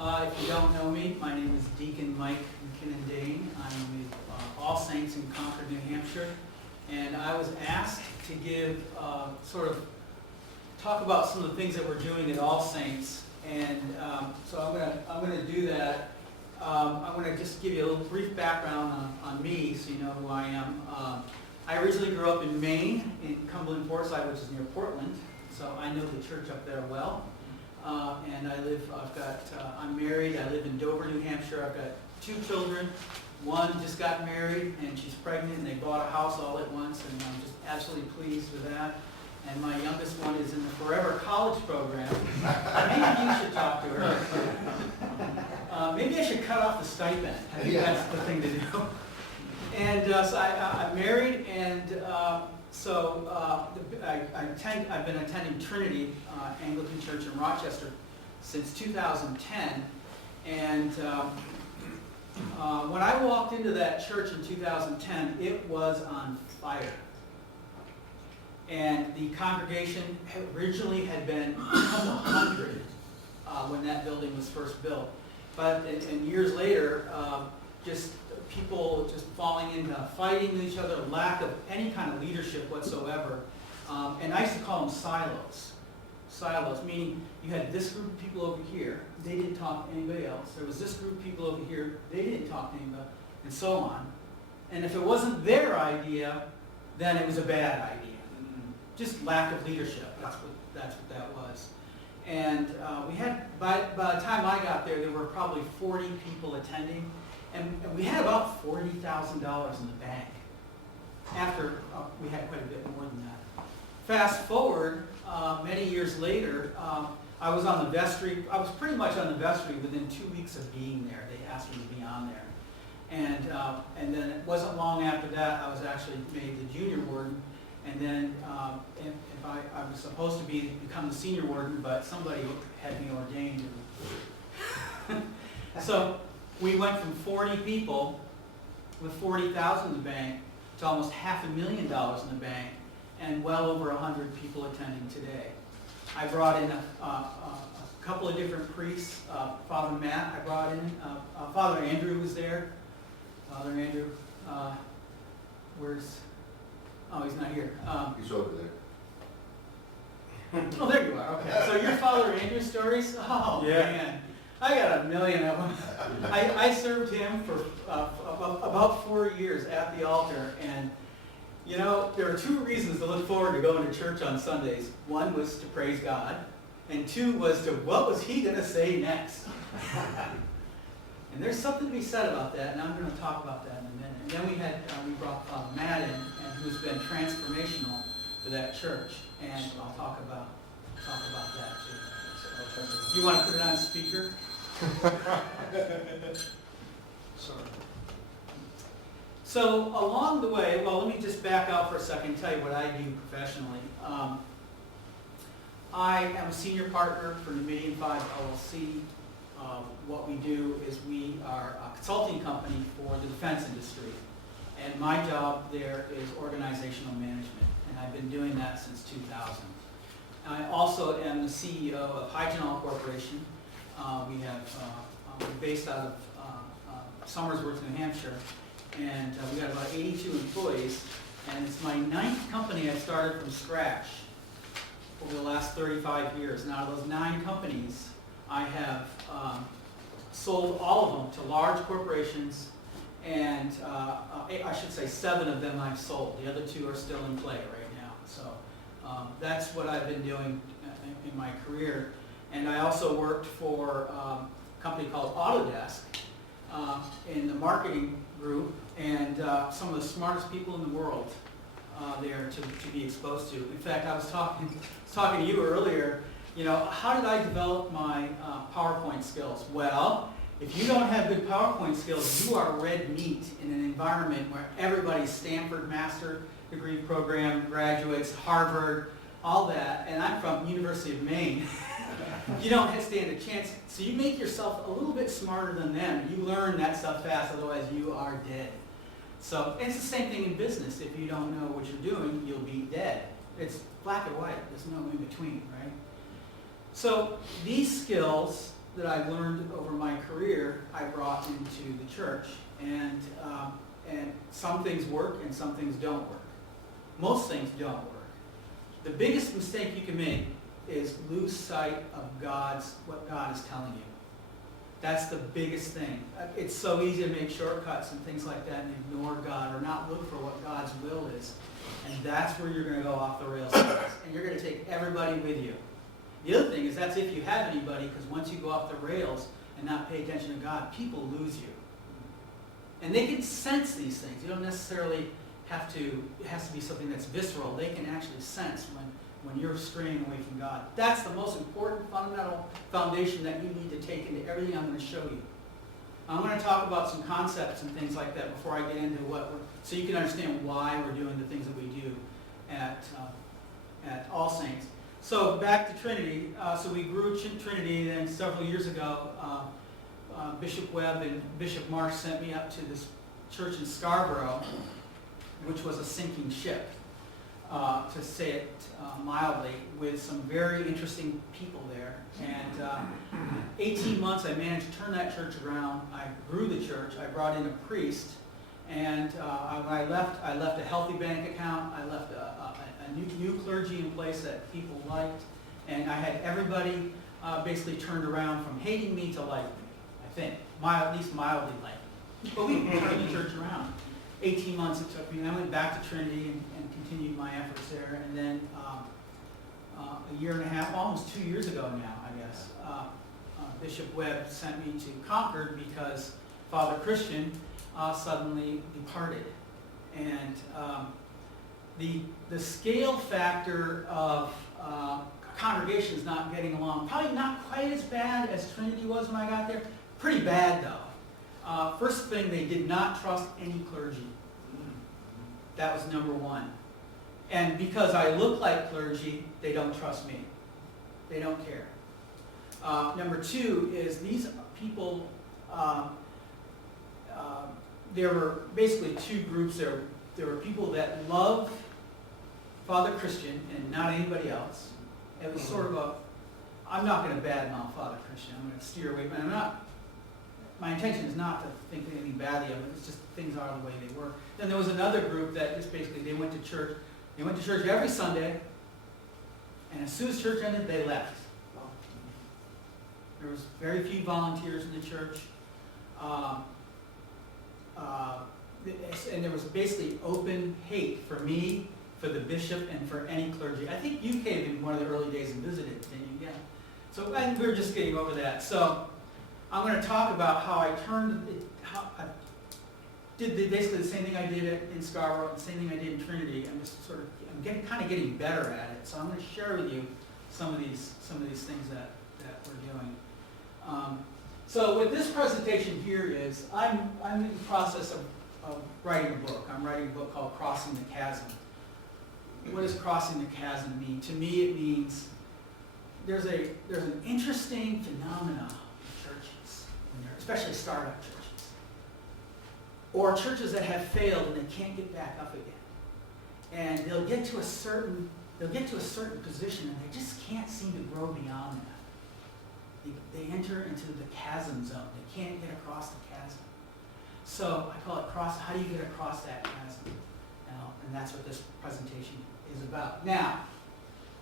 If you don't know me, my name is Deacon Mike McKinnon Dane. I'm with All Saints in Concord, New Hampshire, and I was asked to give talk about some of the things that we're doing at All Saints, and so I'm gonna do that. I want to just give you a little brief background on me, so you know who I am. I originally grew up in Maine, in Cumberland Forsyth, which is near Portland, so I know the church up there well. And I'm married, I live in Dover, New Hampshire. I've got 2 children. One just got married and she's pregnant, and they bought a house all at once, and I'm just absolutely pleased with that. And my youngest one is in the Forever College program. Maybe you should talk to her. Maybe I should cut off the stipend. I think that's the thing to do. And so I'm married, and I've been attending Trinity Anglican Church in Rochester since 2010, and when I walked into that church in 2010, it was on fire. And the congregation originally had been 100 when that building was first built, but and years later, just people just falling into fighting with each other, lack of any kind of leadership whatsoever. And I used to call them silos. Silos, meaning you had this group of people over here, they didn't talk to anybody else. There was this group of people over here, they didn't talk to anybody, and so on. And if it wasn't their idea, then it was a bad idea. Just lack of leadership, that's what that was. And we had, by the time I got there, there were probably 40 people attending. And we had about $40,000 in the bank. After we had quite a bit more than that. Fast forward, many years later, I was on the vestry. I was pretty much on the vestry within 2 weeks of being there. They asked me to be on there. And then it wasn't long after that, I was actually made the junior warden. And then I was supposed to become the senior warden, but somebody had me ordained. So we went from 40 people with $40,000 in the bank to almost $500,000 in the bank, and well over 100 people attending today. I brought in a couple of different priests. Father Matt, I brought in. Father Andrew was there. Father Andrew, where's? Oh, he's not here. He's over there. Oh, there you are. Okay. So your Father Andrew stories? Oh, yeah. Man. I got a million of them. I served him for about 4 years at the altar, and you know, there are 2 reasons to look forward to going to church on Sundays. One was to praise God, and 2 was to, what was he going to say next? And there's something to be said about that, and I'm going to talk about that in a minute. And then we brought Matt in, and who's been transformational to that church, and I'll talk about that too. You want to put it on speaker? Sorry. So along the way, well, let me just back out for a second and tell you what I do professionally. I am a senior partner for Numidian 5 LLC. What we do is we are a consulting company for the defense industry. And my job there is organizational management. And I've been doing that since 2000. I also am the CEO of Hygenol Corporation. We're based out of Somersworth, New Hampshire, and we got about 82 employees, and it's my 9th company I started from scratch over the last 35 years. And out of those 9 companies, I have sold all of them to large corporations, and I should say 7 of them I've sold. The other 2 are still in play right now. So that's what I've been doing in my career. And I also worked for a company called Autodesk in the marketing group, and some of the smartest people in the world there to be exposed to. In fact, I was talking to you earlier, you know, how did I develop my PowerPoint skills? Well, if you don't have good PowerPoint skills, you are red meat in an environment where everybody's Stanford master degree program graduates, Harvard, all that, and I'm from University of Maine. You don't stand a chance. So you make yourself a little bit smarter than them. You learn that stuff fast, otherwise you are dead. So it's the same thing in business. If you don't know what you're doing, you'll be dead. It's black or white. There's no in between, right? So these skills that I learned over my career, I brought into the church, and some things work and some things don't work. Most things don't work. The biggest mistake you can make is lose sight of what God is telling you. That's the biggest thing. It's so easy to make shortcuts and things like that and ignore God or not look for what God's will is. And that's where you're going to go off the rails. And you're going to take everybody with you. The other thing is that's if you have anybody, because once you go off the rails and not pay attention to God, people lose you. And they can sense these things. You don't necessarily have to, it has to be something that's visceral. They can actually sense when you're straying away from God. That's the most important fundamental foundation that you need to take into everything I'm going to show you. I'm going to talk about some concepts and things like that before I get into so you can understand why we're doing the things that we do at All Saints. So back to Trinity. So we grew Trinity, then several years ago, Bishop Webb and Bishop Marsh sent me up to this church in Scarborough, which was a sinking ship, to say it mildly, with some very interesting people there. And 18 months I managed to turn that church around. I grew the church. I brought in a priest. And when I left a healthy bank account. I left a new clergy in place that people liked. And I had everybody basically turned around from hating me to liking me, I think. At least mildly liking me. But we turned the church around. 18 months it took me. And I went back to Trinity and continued my efforts there. And then a year and a half, almost 2 years ago now, I guess, Bishop Webb sent me to Concord because Father Christian suddenly departed. And the scale factor of congregations not getting along, probably not quite as bad as Trinity was when I got there. Pretty bad, though. First thing, they did not trust any clergy. That was number one. And because I look like clergy, they don't trust me. They don't care. Number two is these people, there were basically two groups. There were people that love Father Christian and not anybody else. It was sort of I'm not going to badmouth Father Christian. I'm going to steer away, but my intention is not to think anything badly of it. It's just things are the way they were. Then there was another group that just basically they went to church. They went to church every Sunday, and as soon as church ended, they left. There was very few volunteers in the church. And there was basically open hate for me, for the bishop, and for any clergy. I think you came in one of the early days and visited, didn't you? Yeah. So and we were just getting over that. So I'm going to talk about how I did basically the same thing I did in Scarborough, the same thing I did in Trinity. I'm just kind of getting better at it. So I'm going to share with you some of these things that we're doing. So what this presentation here is, I'm in the process of writing a book. I'm writing a book called Crossing the Chasm. What does crossing the chasm mean? To me, it means there's an interesting phenomenon in churches, especially startup churches, or churches that have failed and they can't get back up again. And they'll get to a certain position and they just can't seem to grow beyond that. They enter into the chasm zone. They can't get across the chasm. So I call it how do you get across that chasm? And that's what this presentation is about. Now,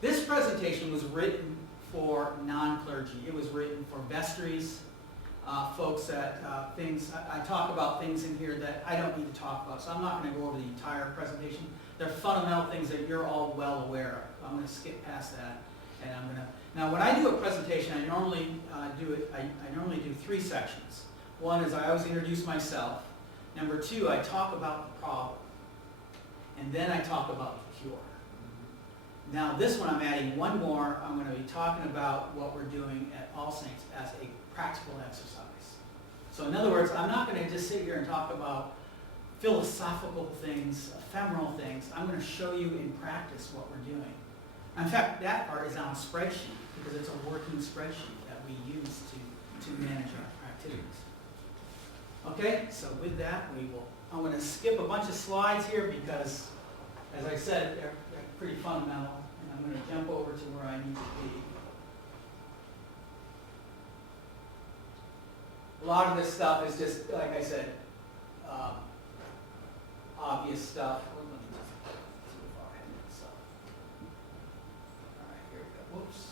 this presentation was written for non-clergy. It was written for vestries, folks that I talk about things in here that I don't need to talk about, so I'm not going to go over the entire presentation. They're fundamental things that you're all well aware of. I'm going to skip past that, and now when I do a presentation, I normally do three sections. One is I always introduce myself. Number two, I talk about the problem, and then I talk about the cure. Now this one I'm adding one more. I'm going to be talking about what we're doing at All Saints as a practical exercise. So in other words, I'm not going to just sit here and talk about philosophical things, ephemeral things. I'm going to show you in practice what we're doing. In fact, that part is on a spreadsheet because it's a working spreadsheet that we use to manage our activities. Okay, so with that, I'm going to skip a bunch of slides here because, as I said, they're pretty fundamental, and I'm going to jump over to where I need to be. A lot of this stuff is just, like I said, obvious stuff. Let me just see if I have it, so. All right, here we go. Whoops.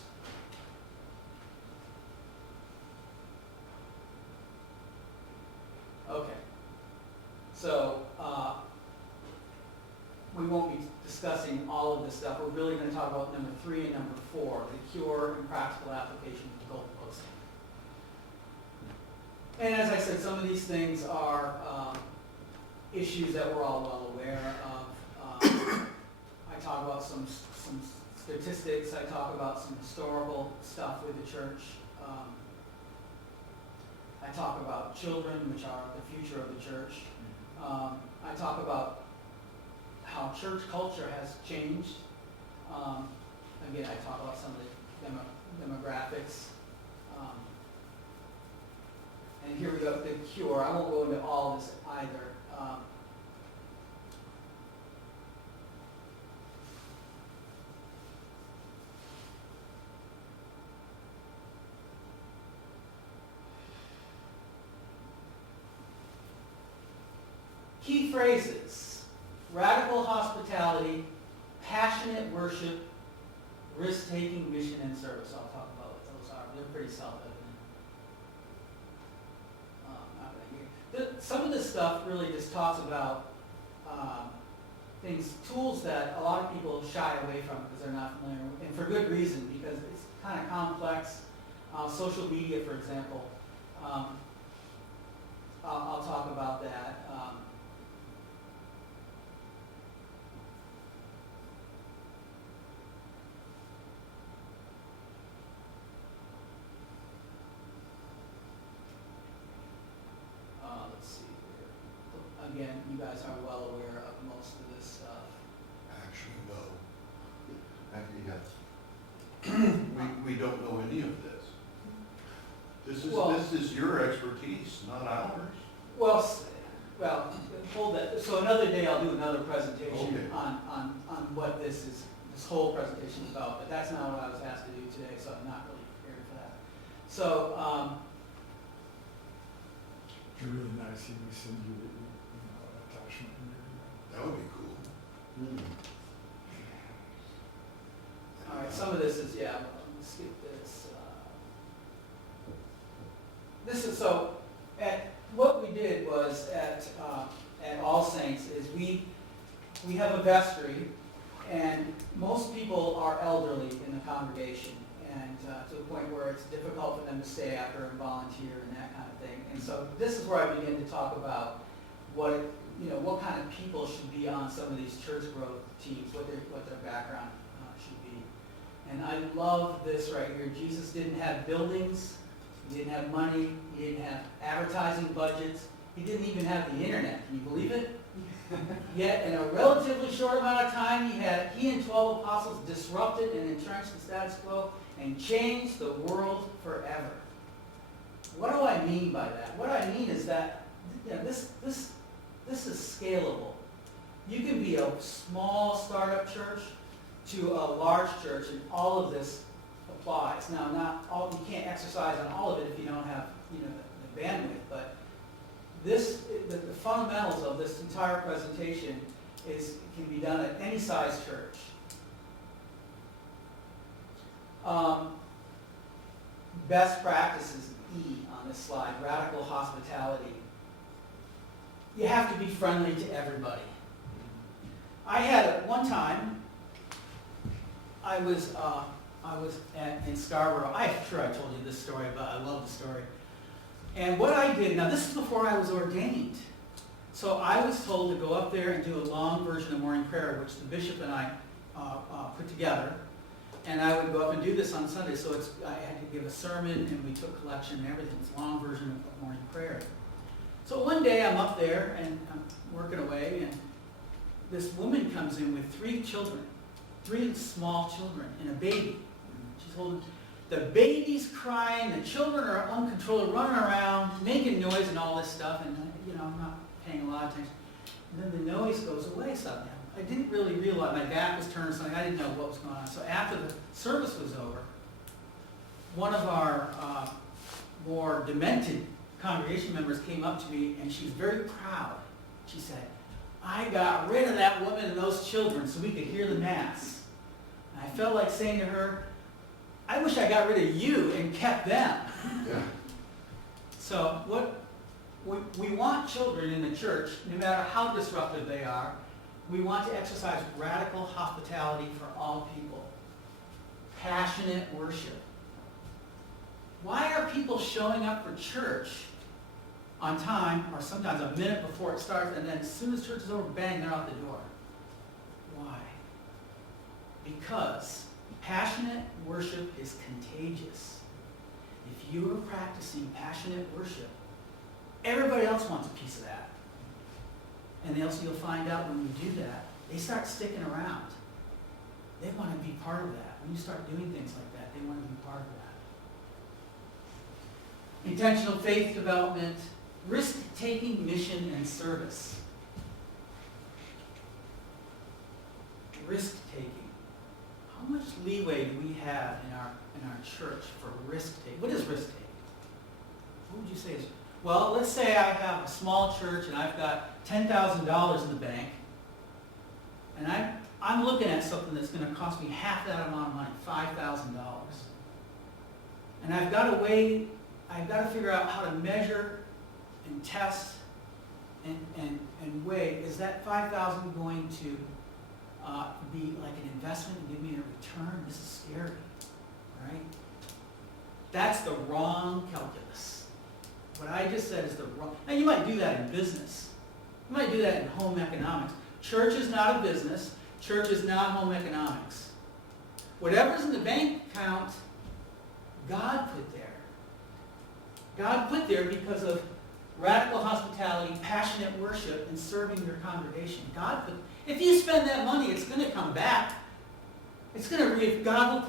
Okay. So, we won't be discussing all of this stuff. We're really going to talk about number 3 and number 4, the cure and practical application of the goalpost. And as I said, some of these things are issues that we're all well aware of. I talk about some statistics. I talk about some historical stuff with the church. I talk about children, which are the future of the church. I talk about how church culture has changed. Again, I talk about some of the demographics. And here we go, the cure. I won't go into all of this either. Key phrases: radical hospitality, passionate worship, risk-taking mission and service. I'll talk about what those are. They're pretty self-evident. Some of this stuff really just talks about things, tools that a lot of people shy away from because they're not familiar with, and for good reason, because it's kind of complex. Social media, for example, I'll talk about that. Let's see here. Again, you guys are well aware of most of this stuff. Actually, no. Actually, we don't know any of this. This is your expertise, not ours. Well, hold that. So another day I'll do another presentation Okay. on what this whole presentation is about, but that's not what I was asked to do today, so I'm not really prepared for that. So, It's really nice if we send you the attachment. That would be cool. all right, some of this is, yeah, let's skip this. This is, so, what we did was at All Saints is we have a vestry, and most people are elderly in the congregation, and to the point where it's difficult for them to stay after and volunteer and that kind of thing. And so this is where I begin to talk about what kind of people should be on some of these church growth teams, what their background should be. And I love this right here. Jesus didn't have buildings, he didn't have money, he didn't have advertising budgets, he didn't even have the internet. Can you believe it? Yet in a relatively short amount of time, he and 12 apostles disrupted and entrenched the status quo and changed the world forever. What do I mean by that? What I mean is that this is scalable. You can be a small startup church to a large church, and all of this applies. Now, you can't exercise on all of it if you don't have the bandwidth, but the fundamentals of this entire presentation can be done at any size church. Best practices, E on this slide, radical hospitality. You have to be friendly to everybody. I had at one time, I was in Scarborough. I'm sure I told you this story, but I love the story. And what I did, now this is before I was ordained. So I was told to go up there and do a long version of morning prayer, which the bishop and I put together. And I would go up and do this on Sunday. So I had to give a sermon, and we took collection and everything. It's a long version of morning prayer. So one day I'm up there, and I'm working away, and this woman comes in with 3 children, 3 small children, and a baby. She's holding, the baby's crying, the children are uncontrolled, running around, making noise and all this stuff, and I'm not paying a lot of attention. And then the noise goes away suddenly. I didn't really realize, my back was turned or something, I didn't know what was going on. So after the service was over, one of our more demented congregation members came up to me, and she's very proud. She said, "I got rid of that woman and those children so we could hear the Mass." And I felt like saying to her, "I wish I got rid of you and kept them." Yeah. So we want children in the church, no matter how disruptive they are. We want to exercise radical hospitality for all people. Passionate worship. Why are people showing up for church on time, or sometimes a minute before it starts, and then as soon as church is over, bang, they're out the door? Why? Because passionate worship is contagious. If you are practicing passionate worship, everybody else wants a piece of that. And else you'll find out when you do that, they start sticking around. They want to be part of that. When you start doing things like that, they want to be part of that. Intentional faith development, risk-taking mission and service. Risk-taking. How much leeway do we have in our church for risk-taking? What is risk-taking? What would you say is... Well, let's say I have a small church and I've got $10,000 in the bank, and I'm looking at something that's going to cost me half that amount of money, $5,000. And I've got to figure out how to measure and test and weigh, is that $5,000 going to be like an investment and give me a return? This is scary, right? That's the wrong calculus. What I just said is the wrong... Now, you might do that in business. You might do that in home economics. Church is not a business. Church is not home economics. Whatever's in the bank account, God put there. God put there because of radical hospitality, passionate worship, and serving your congregation. God put... If you spend that money, it's going to come back. It's going to... God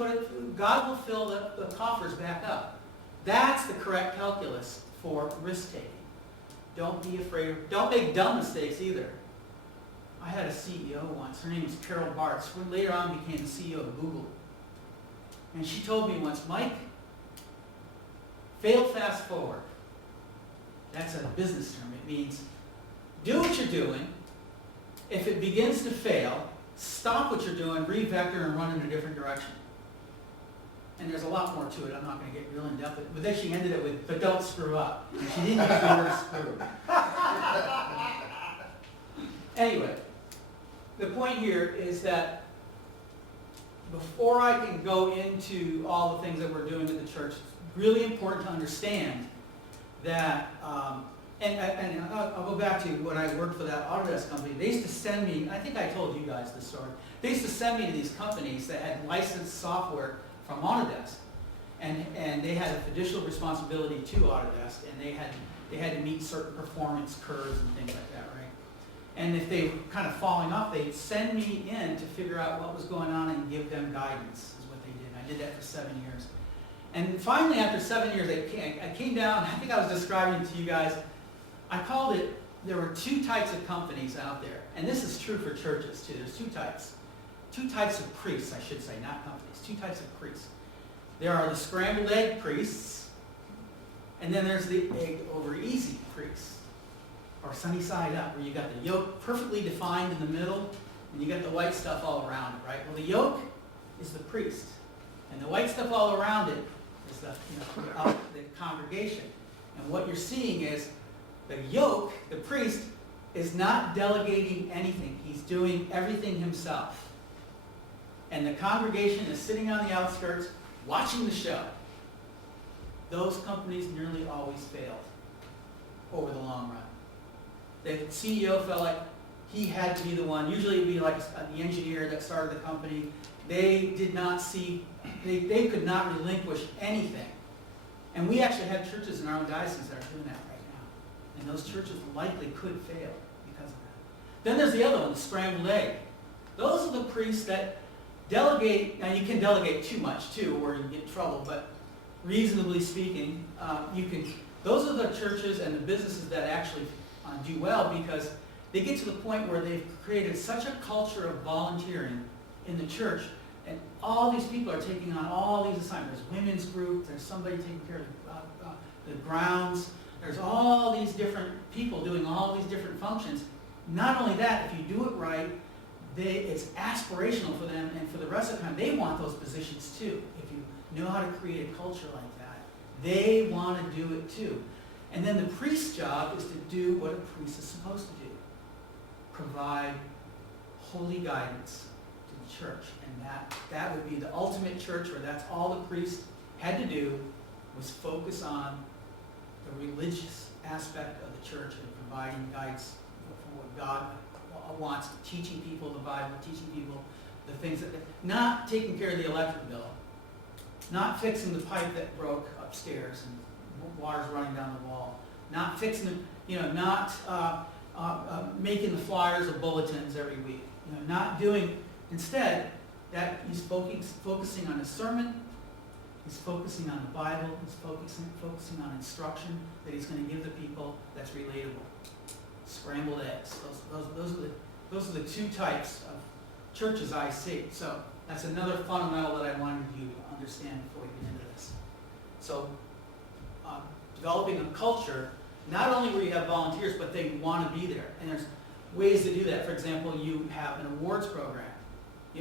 will fill the coffers back up. That's the correct calculus for risk-taking. Don't be afraid. Don't make dumb mistakes either. I had a CEO once. Her name was Carol Bartz, who later on became the CEO of Google. And she told me once, "Mike, fail fast forward." That's a business term. It means do what you're doing. If it begins to fail, stop what you're doing, re-vector, and run in a different direction. And there's a lot more to it. I'm not going to get real in-depth. But then she ended it with, "But don't screw up." And she didn't use the word screw. Anyway, the point here is that before I can go into all the things that we're doing at the church, it's really important to understand that, and I'll go back to when I worked for that Autodesk company. They used to send me, I think I told you guys this story, they used to send me to these companies that had licensed software from Autodesk, and they had a fiducial responsibility to Autodesk, and they had to meet certain performance curves and things like that, right? And if they were kind of falling off, they'd send me in to figure out what was going on and give them guidance, is what they did. I did that for 7 years. And finally, after 7 years, I came down, I think I was describing to you guys, I called it, there were two types of companies out there, and this is true for churches too. There's two types. Two types of priests, I should say, not companies. Two types of priests. There are the scrambled egg priests, and then there's the egg over easy priests, or sunny side up, where you got the yolk perfectly defined in the middle, and you got the white stuff all around it, right? Well, the yolk is the priest, and the white stuff all around it is the congregation. And what you're seeing is the yolk, the priest, is not delegating anything. He's doing everything himself. And the congregation is sitting on the outskirts watching the show. Those companies nearly always failed over the long run. The CEO felt like he had to be the one. Usually it would be like the engineer that started the company. They did not see, they could not relinquish anything. And we actually have churches in our own diocese that are doing that right now. And those churches likely could fail because of that. Then there's the other one, the scrambled egg. Those are the priests that delegate. Now you can delegate too much too, or you get in trouble, but reasonably speaking, you can. Those are the churches and the businesses that actually do well because they get to the point where they've created such a culture of volunteering in the church, and all these people are taking on all these assignments. There's women's group, there's somebody taking care of the grounds, There's all these different people doing all these different functions. Not only that, if you do it right, it's aspirational for them, and for the rest of the time, they want those positions too. If you know how to create a culture like that, they want to do it too. And then the priest's job is to do what a priest is supposed to do. Provide holy guidance to the church. And that would be the ultimate church, where that's all the priest had to do, was focus on the religious aspect of the church and providing guidance for what God wants, teaching people the Bible, teaching people the things that, not taking care of the electric bill, not fixing the pipe that broke upstairs and water's running down the wall, not fixing the, not making the flyers of bulletins every week, not doing, instead, that he's focusing on his sermon, he's focusing on the Bible, he's focusing on instruction that he's going to give the people that's relatable. Scrambled eggs. Those are the two types of churches I see. So that's another fundamental that I wanted you to understand before we get into this. So developing a culture, not only where you have volunteers, but they want to be there. And there's ways to do that. For example, you have an awards program.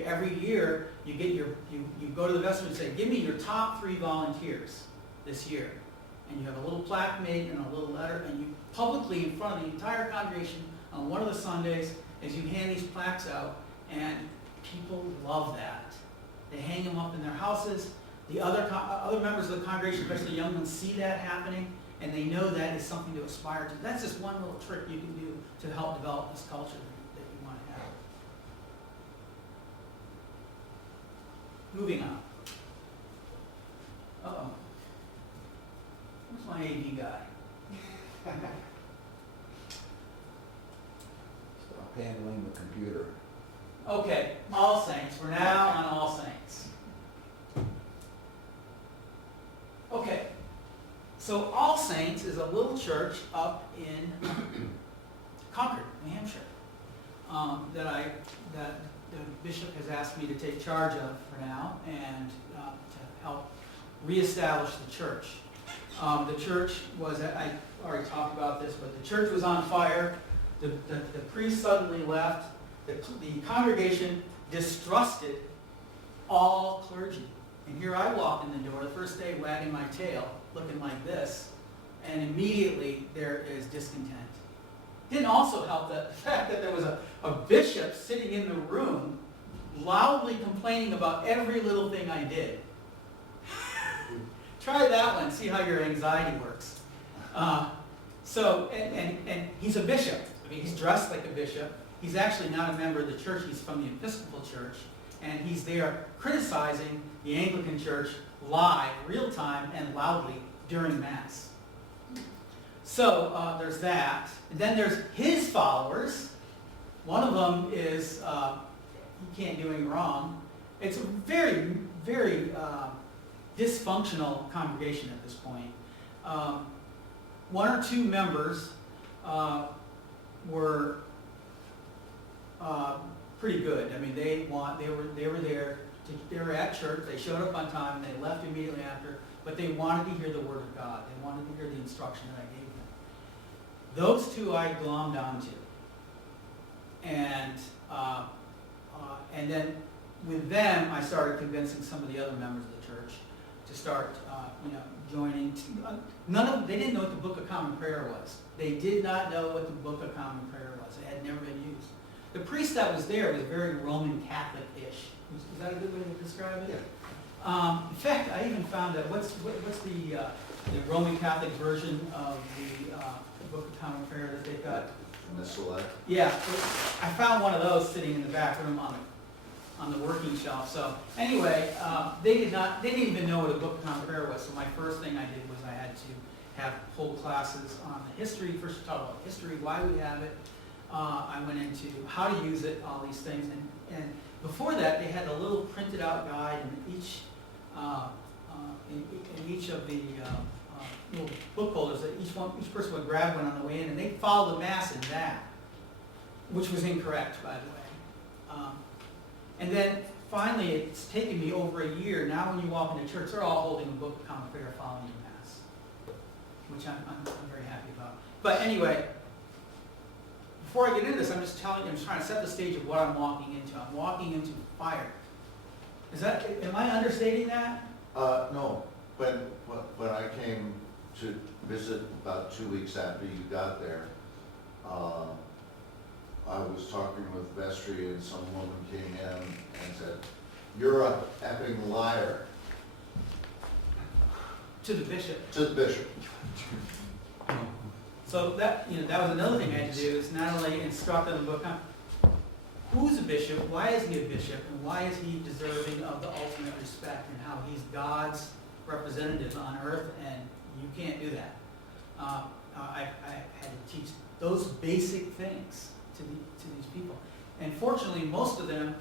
Every year, you go to the vestry and say, give me your top 3 volunteers this year. And you have a little plaque made and a little letter, and you publicly, in front of the entire congregation, on one of the Sundays, as you hand these plaques out, and people love that. They hang them up in their houses. The other members of the congregation, especially young ones, see that happening, and they know that is something to aspire to. That's just one little trick you can do to help develop this culture that you want to have. Moving on. Uh-oh. Where's my AV guy? Stop handling the computer. Okay, All Saints. We're now on All Saints. Okay, so All Saints is a little church up in Concord, New Hampshire, that the bishop has asked me to take charge of for now, and to help reestablish the church. The church was, I already talked about this, but the church was on fire. The priest suddenly left. The congregation distrusted all clergy. And here I walk in the door, the first day wagging my tail, looking like this, and immediately there is discontent. Didn't also help the fact that there was a bishop sitting in the room loudly complaining about every little thing I did. Try that one, see how your anxiety works. And he's a bishop. I mean, he's dressed like a bishop. He's actually not a member of the church. He's from the Episcopal Church. And he's there criticizing the Anglican Church live, real time, and loudly during Mass. So there's that. And then there's his followers. One of them is, he can't do any wrong. It's a very, very dysfunctional congregation at this point. 1 or 2 members were pretty good. I mean, they were there. They were at church. They showed up on time, and they left immediately after. But they wanted to hear the Word of God. They wanted to hear the instruction that I gave them. Those 2 I glommed onto, and then with them I started convincing some of the other members of the church to start, joining. None of them, they didn't know what the Book of Common Prayer was. They did not know what the Book of Common Prayer was. It had never been used. The priest that was there was very Roman Catholic-ish. Is that a good way to describe it? Yeah. In fact, I even found that what's the Roman Catholic version of the Book of Common Prayer that they've got? The select. Yeah, I found one of those sitting in the back room on the working shelf. So anyway, they didn't even know what a Book of Common Prayer was. So my first thing I did was I had to have whole classes on the history. First, talk about history, why we have it. I went into how to use it, all these things, and before that they had a little printed out guide in each of the little book holders that each person would grab one on the way in, and they'd follow the Mass in that, which was incorrect, by the way. And then finally, it's taken me over a year. Now when you walk into church, they're all holding a Book of Common Prayer following the Mass. which I'm very happy about. But anyway, before I get into this, I'm just trying to set the stage of what I'm walking into. I'm walking into fire. Am I understating that? No, when I came to visit about 2 weeks after you got there, I was talking with vestry and some woman came in and said, "You're a effing liar." To the bishop. To the bishop. So that was another thing I had to do, is not only instruct in the book, who's a bishop, why is he a bishop, and why is he deserving of the ultimate respect, and how he's God's representative on earth, and you can't do that. I had to teach those basic things to these people. And fortunately, most of them,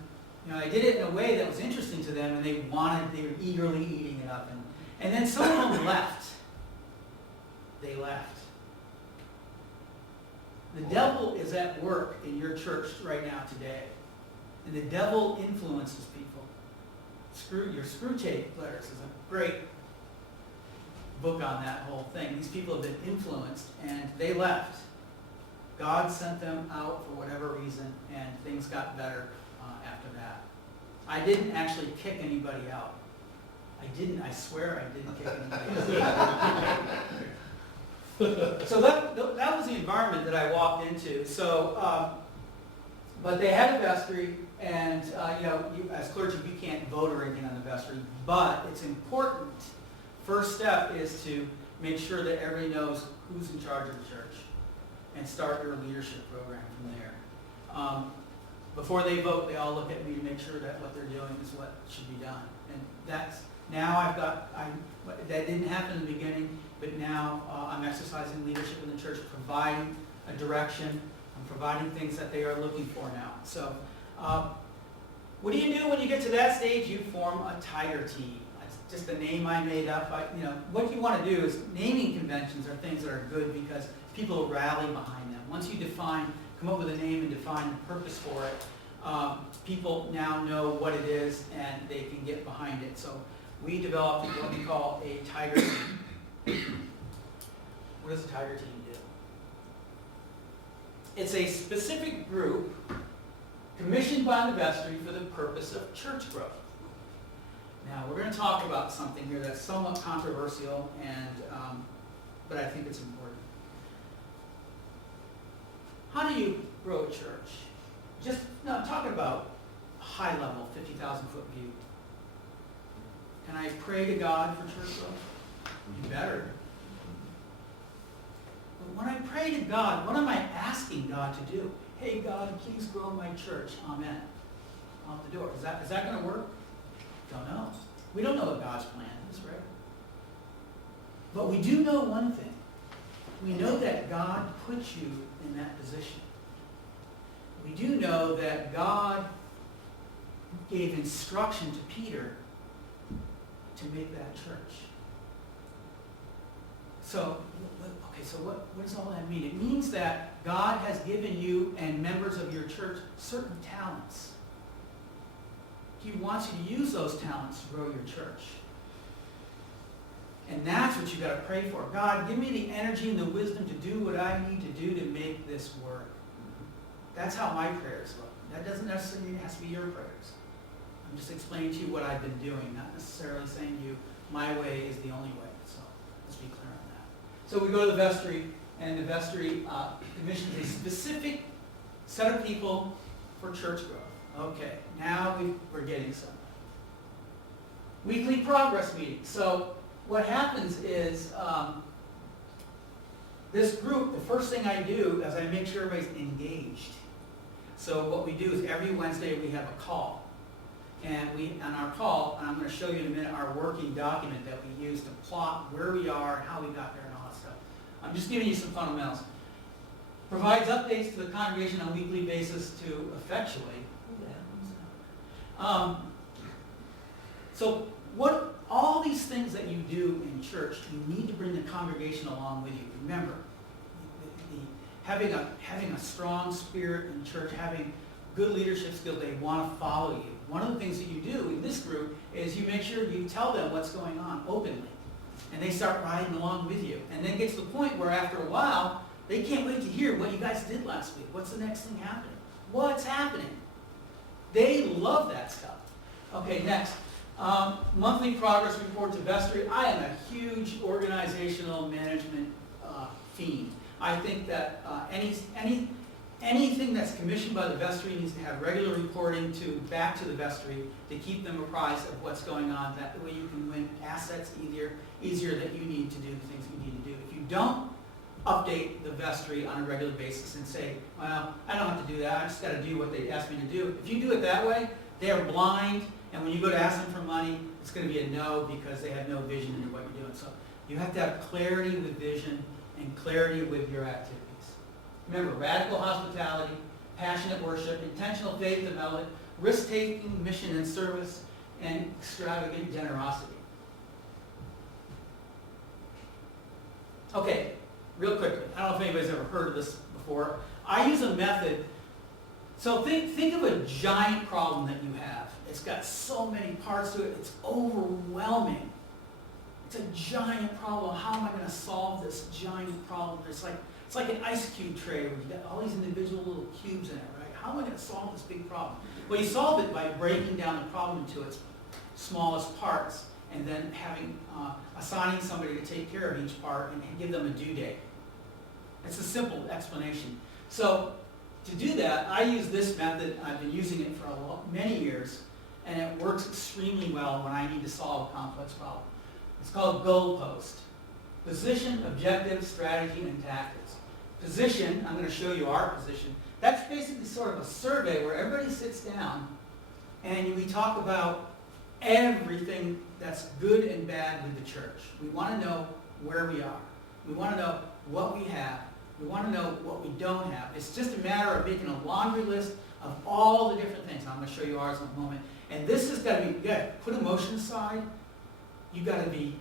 I did it in a way that was interesting to them, and they were eagerly eating it up. And then some of them left. They left. The devil is at work in your church right now today. And the devil influences people. Your Screwtape Letters is a great book on that whole thing. These people have been influenced, and they left. God sent them out for whatever reason, and things got better after that. I didn't actually kick anybody out. I swear I didn't kick anybody out. So that was the environment that I walked into. So, but they had a vestry, and you, as clergy, you can't vote or anything on the vestry, but it's important. First step is to make sure that everybody knows who's in charge of the church, and start your leadership program from there. Before they vote, they all look at me to make sure that what they're doing is what should be done. And that's, now that didn't happen in the beginning, but now I'm exercising leadership in the church, providing a direction, I'm providing things that they are looking for now. So what do you do when you get to that stage? You form a tiger team. That's just a name I made up. What you want to do is, naming conventions are things that are good because people will rally behind them. Once you come up with a name and define the purpose for it, people now know what it is and they can get behind it. So we developed what we call a tiger team. What does a tiger team do? It's a specific group commissioned by the vestry for the purpose of church growth. Now, we're going to talk about something here that's somewhat controversial, but I think it's important. How do you grow a church? I'm talking about a high level, 50,000 foot view. Can I pray to God for church growth? You better. But when I pray to God, what am I asking God to do? Hey God, please grow my church. Amen. Out the door. Is that going to work? Don't know. We don't know what God's plan is, right? But we do know one thing. We know that God put you in that position. We do know that God gave instruction to Peter to make that church. So what does all that mean? It means that God has given you and members of your church certain talents. He wants you to use those talents to grow your church. And that's what you've got to pray for. God, give me the energy and the wisdom to do what I need to do to make this work. That's how my prayers look. That doesn't necessarily have to be your prayers. I'm just explaining to you what I've been doing, not necessarily saying to you, my way is the only way. So let's be clear on that. So we go to the vestry, and the vestry commissions a specific set of people for church growth. Okay, now we're getting somewhere. Weekly progress meetings. So what happens is this group, the first thing I do is I make sure everybody's engaged. So what we do is every Wednesday we have a call. And on our call, and I'm going to show you in a minute our working document that we use to plot where we are and how we got there and all that stuff. I'm just giving you some fundamentals. Provides updates to the congregation on a weekly basis to effectuate. So all these things that you do in church, you need to bring the congregation along with you. Remember, having a strong spirit in church, having good leadership skills, they want to follow you. One of the things that you do in this group is you make sure you tell them what's going on openly. And they start riding along with you. And then it gets to the point where after a while, they can't wait to hear what you guys did last week. What's the next thing happening? What's happening? They love that stuff. Okay, next. Monthly progress report to vestry. I am a huge organizational management fiend. I think that anything that's commissioned by the vestry needs to have regular reporting back to the vestry to keep them apprised of what's going on. That way you can win assets easier that you need to do the things you need to do. If you don't update the vestry on a regular basis and say, well, I don't have to do that, I just got to do what they asked me to do. If you do it that way, they are blind, and when you go to ask them for money, it's going to be a no because they have no vision into what you're doing. So you have to have clarity with vision and clarity with your activities. Remember, radical hospitality, passionate worship, intentional faith development, risk-taking mission and service, and extravagant generosity. Okay, real quickly, I don't know if anybody's ever heard of this before. I use a method. So think of a giant problem that you have. It's got so many parts to it, it's overwhelming. It's a giant problem. How am I going to solve this giant problem? It's like an ice cube tray where you've got all these individual little cubes in it, right? How am I going to solve this big problem? Well, you solve it by breaking down the problem into its smallest parts and then assigning somebody to take care of each part and give them a due date. It's a simple explanation. So to do that, I use this method. I've been using it for many years, and it works extremely well when I need to solve a complex problem. It's called goalpost. Position, objective, strategy, and tactics. Position, I'm going to show you our position. That's basically sort of a survey where everybody sits down and we talk about everything that's good and bad with the church. We want to know where we are. We want to know what we have. We want to know what we don't have. It's just a matter of making a laundry list of all the different things. I'm going to show you ours in a moment. And this has got to be, you got to put emotion aside. You got to be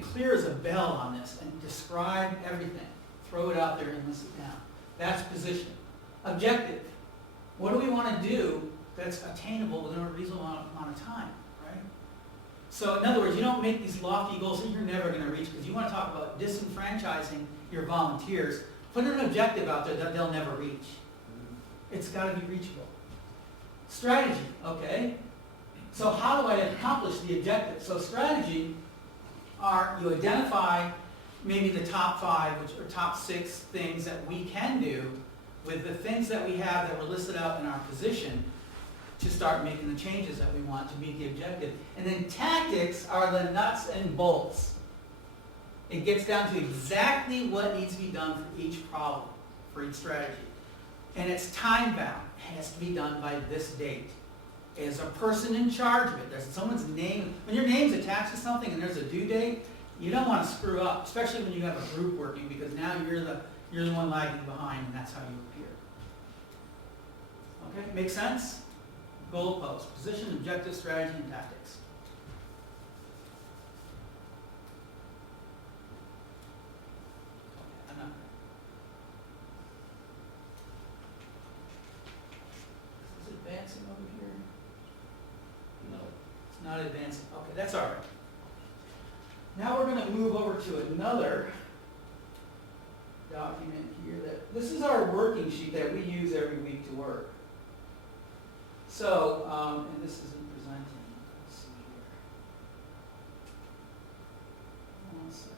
clear as a bell on this and describe everything. Throw it out there and list it down. That's position. Objective. What do we want to do that's attainable within a reasonable amount of time, right? So in other words, you don't make these lofty goals that you're never going to reach because you want to talk about disenfranchising your volunteers. Put an objective out there that they'll never reach. It's got to be reachable. Strategy, okay? So how do I accomplish the objective? So strategy are you identify maybe the top 5 or top 6 things that we can do with the things that we have that were listed out in our position to start making the changes that we want to meet the objective. And then tactics are the nuts and bolts. It gets down to exactly what needs to be done for each problem, for each strategy. And it's time bound. It has to be done by this date. As a person in charge of it, there's someone's name. When your name's attached to something and there's a due date, you don't want to screw up, especially when you have a group working, because now you're the one lagging behind, and that's how you appear. Okay, make sense? Goalpost, position, objective, strategy, and tactics. Is it advancing over here? No, it's not advancing. Okay, that's all right. Now we're going to move over to another document here. This is our working sheet that we use every week to work. So, and this isn't presenting. Let's see here. 1 second.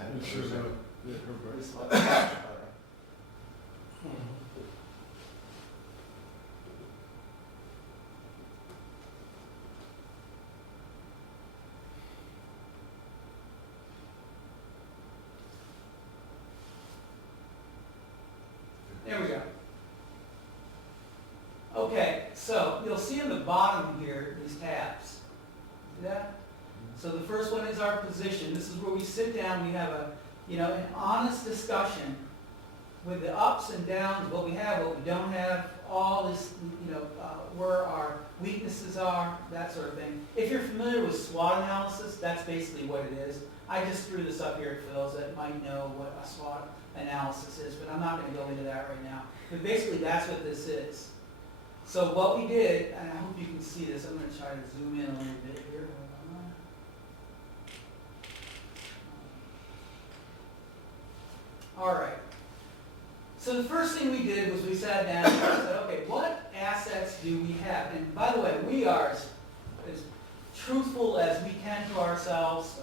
I'm sure that everybody's like, There we go. Okay, so you'll see in the bottom here these tabs. See that? So the first one is our position. This is where we sit down. We have an honest discussion. with the ups and downs, what we have, what we don't have, all this, where our weaknesses are, that sort of thing. If you're familiar with SWOT analysis, that's basically what it is. I just threw this up here for those that might know what a SWOT analysis is, but I'm not going to go into that right now. But basically, that's what this is. So what we did, and I hope you can see this, I'm going to try to zoom in a little bit here. All right. So the first thing we did was we sat down and said, okay, what assets do we have? And by the way, we are as truthful as we can to ourselves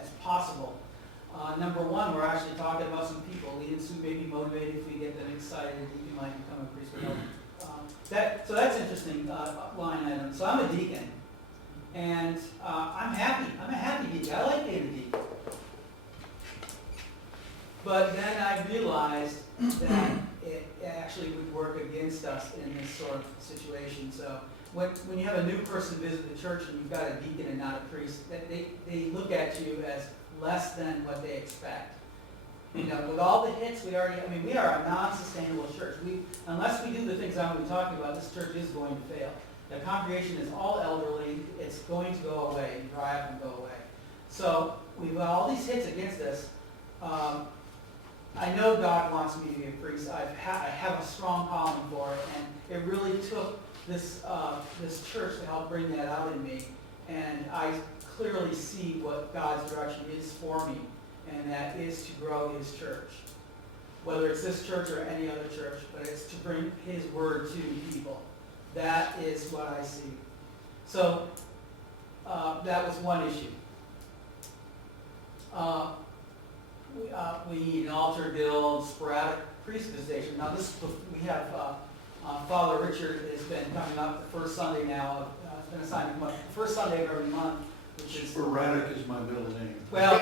as possible. Number one, we're actually talking about some people. Leaders who may be motivated if we get them excited, you might become a priest. So that's interesting line item. So I'm a deacon, and I'm happy. I'm a happy deacon. I like being a deacon. But then I realized that it actually would work against us in this sort of situation. So when you have a new person visit the church and you've got a deacon and not a priest, they look at you as less than what they expect. With all the hits we are a non-sustainable church. Unless we do the things I'm going to be talking about, this church is going to fail. The congregation is all elderly. It's going to go away, dry up and go away. So we've got all these hits against us. I know God wants me to be a priest. I have a strong calling for it, and it really took this church to help bring that out in me. And I clearly see what God's direction is for me, and that is to grow His church. Whether it's this church or any other church, but it's to bring His word to people. That is what I see. So that was one issue. We need an altar build, sporadic priest visitation. Now we have Father Richard has been coming up the first Sunday now. It's been assigned the first Sunday of every month, which is Sporadic is my middle name. well.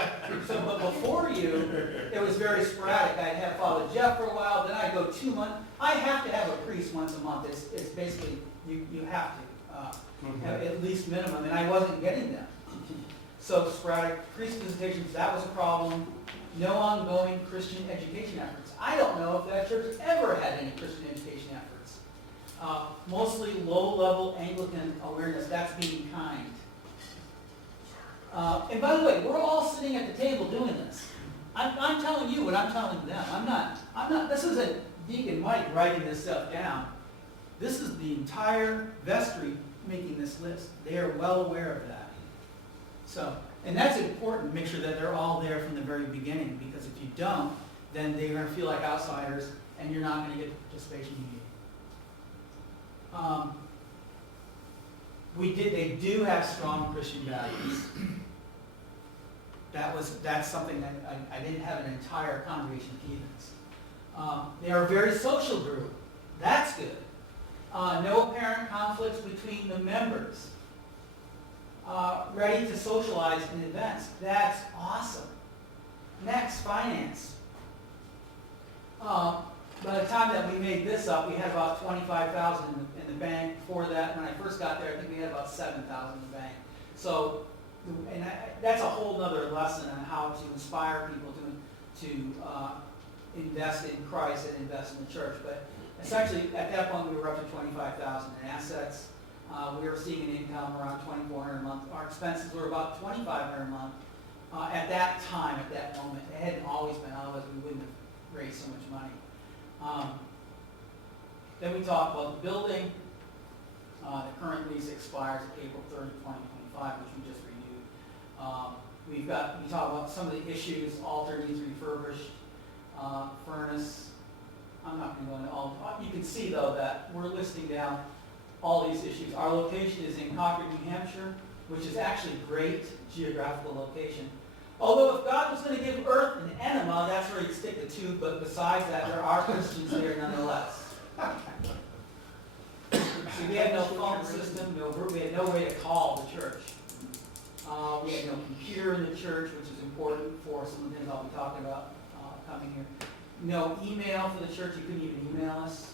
But before you, it was very sporadic. I'd have Father Jeff for a while, then I'd go 2 months. I have to have a priest once a month. It's basically you have to have at least minimum, and I wasn't getting them. So sporadic priest visitations, that was a problem. No ongoing Christian education efforts. I don't know if that church has ever had any Christian education efforts. Mostly low-level Anglican awareness. That's being kind. And by the way, we're all sitting at the table doing this. I'm telling you what I'm telling them. I'm not. This isn't Deacon Mike writing this stuff down. This is the entire vestry making this list. They are well aware of that. So. And that's important, make sure that they're all there from the very beginning, because if you don't, then they're going to feel like outsiders, and you're not going to get the participation you need. They do have strong Christian values. That's something that I didn't have an entire congregation of heathens. They are a very social group. That's good. No apparent conflicts between the members. Ready to socialize in events. That's awesome. Next, finance. By the time that we made this up, we had about $25,000 in the bank. Before that, when I first got there, I think we had about $7,000 in the bank. So, that's a whole other lesson on how to inspire people to invest in Christ and invest in the church. But essentially, at that point, we were up to $25,000 in assets. We were seeing an income around $2,400 a month. Our expenses were about $2,500 a month at that time, at that moment. It hadn't always been, otherwise we wouldn't have raised so much money. Then we talked about the building. The current lease expires April 30, 2025, which we just renewed. We talk about some of the issues. Altar needs refurbished. Furnace. I'm not going to go into all. You can see, though, that we're listing down all these issues. Our location is in Concord, New Hampshire, which is actually a great geographical location. Although if God was going to give Earth an enema, that's where He'd stick the tube, but besides that, there are Christians there nonetheless. See, we had no phone system, we had no way to call the church. We had no computer in the church, which is important for some of the things I'll be talking about coming here. No email for the church, you couldn't even email us.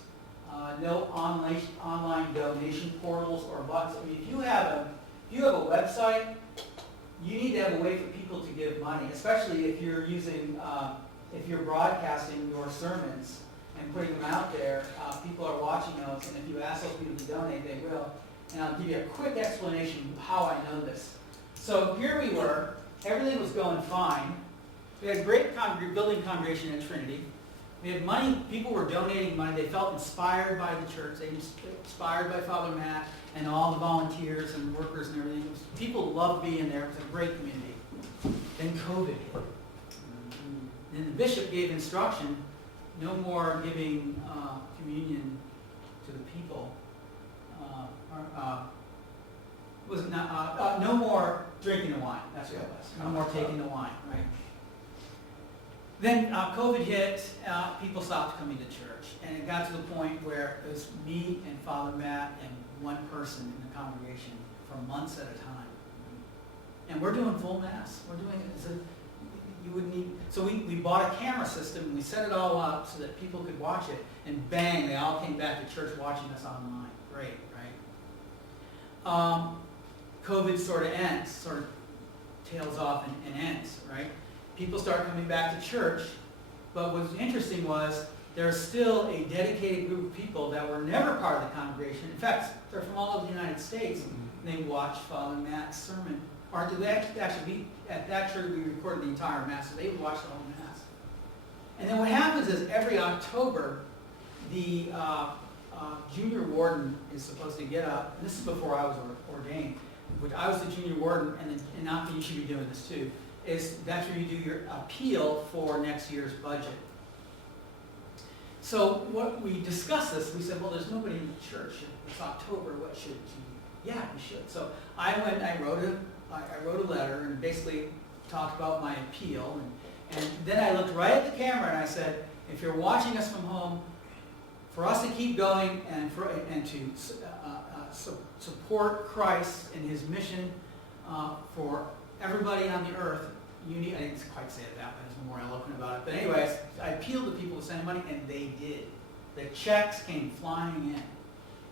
No online donation portals or buttons. I mean, if you have a website, you need to have a way for people to give money, especially if you're using if you're broadcasting your sermons and putting them out there, people are watching those, and if you ask those people to donate, they will. And I'll give you a quick explanation of how I know this. So here we were, everything was going fine. We had a great building congregation at Trinity. We had money, people were donating money, they felt inspired by the church, they were inspired by Father Matt and all the volunteers and workers and everything. People loved being there, it was a great community. Then COVID hit. And the bishop gave instruction, no more giving communion to the people. No more drinking the wine, that's what it was. No more taking the wine, right? Then COVID hit, people stopped coming to church. And it got to the point where it was me and Father Matt and one person in the congregation for months at a time. And we're doing full mass. We're doing it as a, you would need, so we bought a camera system and we set it all up so that people could watch it. And bang, they all came back to church watching us online. Great, right? COVID sort of ends, sort of tails off and ends, right? People start coming back to church, but what was interesting was there's still a dedicated group of people that were never part of the congregation. In fact, they're from all over the United States, and they watch Father Matt's sermon. Or they actually, at that church we recorded the entire Mass, so they would watch the whole Mass. And then what happens is every October, the junior warden is supposed to get up, and this is before I was ordained, which I was the junior warden, and not that you should be doing this too, is that's where you do your appeal for next year's budget. So what we discussed this, we said, well, there's nobody in the church. It's October, what should you? Yeah, we should. So I went, I wrote a letter and basically talked about my appeal. And then I looked right at the camera and I said, if you're watching us from home, for us to keep going and to support Christ and his mission for everybody on the earth, you need, I didn't quite say it that way, I was more eloquent about it. But anyways, I appealed to people to send money, and they did. The checks came flying in.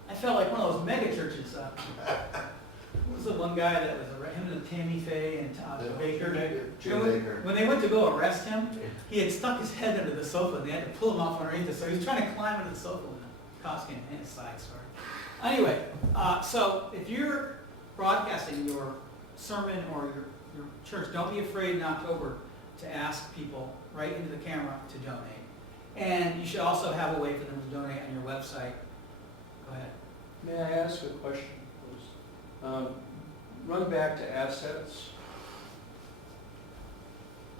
I felt like one of those mega churches. What was the one guy that was him and Tammy Faye and Baker? Jim Baker. When they went to go arrest him, he had stuck his head under the sofa, and they had to pull him off underneath it. So he was trying to climb under the sofa, and the cops came in his side story. Anyway, so if you're broadcasting your sermon or your church, don't be afraid in October to ask people right into the camera to donate. And you should also have a way for them to donate on your website. Go ahead. May I ask a question, please? Run back to assets,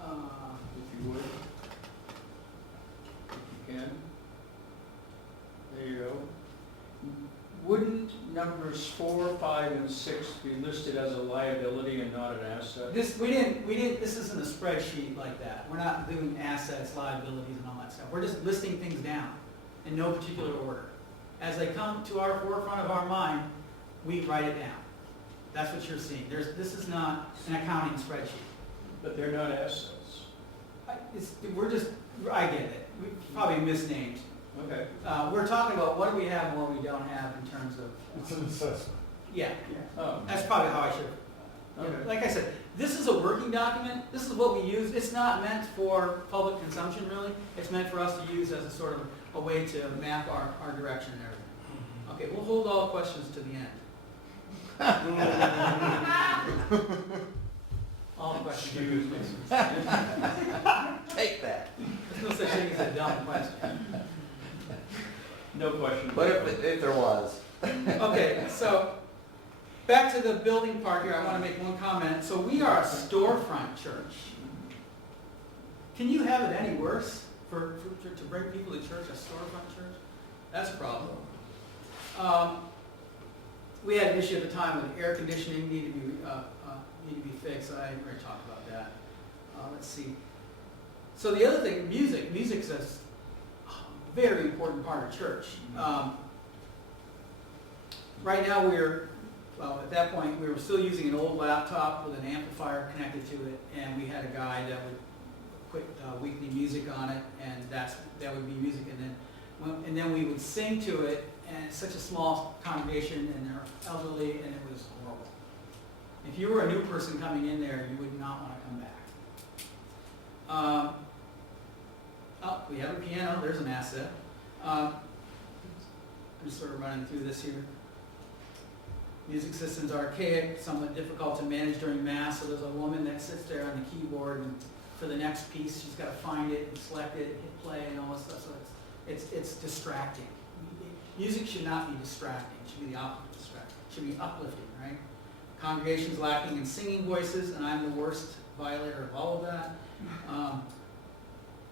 if you would. If you can. There you go. Wouldn't numbers 4, 5, and 6 be listed as a liability and not an asset? This isn't a spreadsheet like that. We're not doing assets, liabilities, and all that stuff. We're just listing things down in no particular order. As they come to our forefront of our mind, we write it down. That's what you're seeing. This is not an accounting spreadsheet. But they're not assets. I get it. We probably misnamed. Okay. We're talking about what do we have and what we don't have in terms of. It's an assessment. Yeah, Oh, that's probably how I should. okay. Like I said, this is a working document. This is what we use. It's not meant for public consumption, really. It's meant for us to use as a sort of a way to map our direction and everything. Okay, we'll hold all questions to the end. All questions. Excuse me. Take that. There's no such thing as a dumb question. No question. But if there was. Okay, so back to the building part here, I want to make one comment. So we are a storefront church. Can you have it any worse to bring people to church, a storefront church? That's a problem. We had an issue at the time with air conditioning needed to be fixed. I already talked about that. Let's see. So the other thing, music. Music's a very important part of church. Right now at that point, we were still using an old laptop with an amplifier connected to it, and we had a guy that would put weekly music on it, and that would be music, and then we would sing to it, and it's such a small congregation, and they're elderly, and it was horrible. If you were a new person coming in there, you would not want to come back. up, we have a piano, there's an asset. I'm just sort of running through this here. Music system's archaic, somewhat difficult to manage during Mass, so there's a woman that sits there on the keyboard, and for the next piece, she's got to find it and select it, hit play and all this stuff, so it's distracting. Music should not be distracting, it should be the opposite of distracting, it should be uplifting, right? Congregation's lacking in singing voices, and I'm the worst violator of all of that.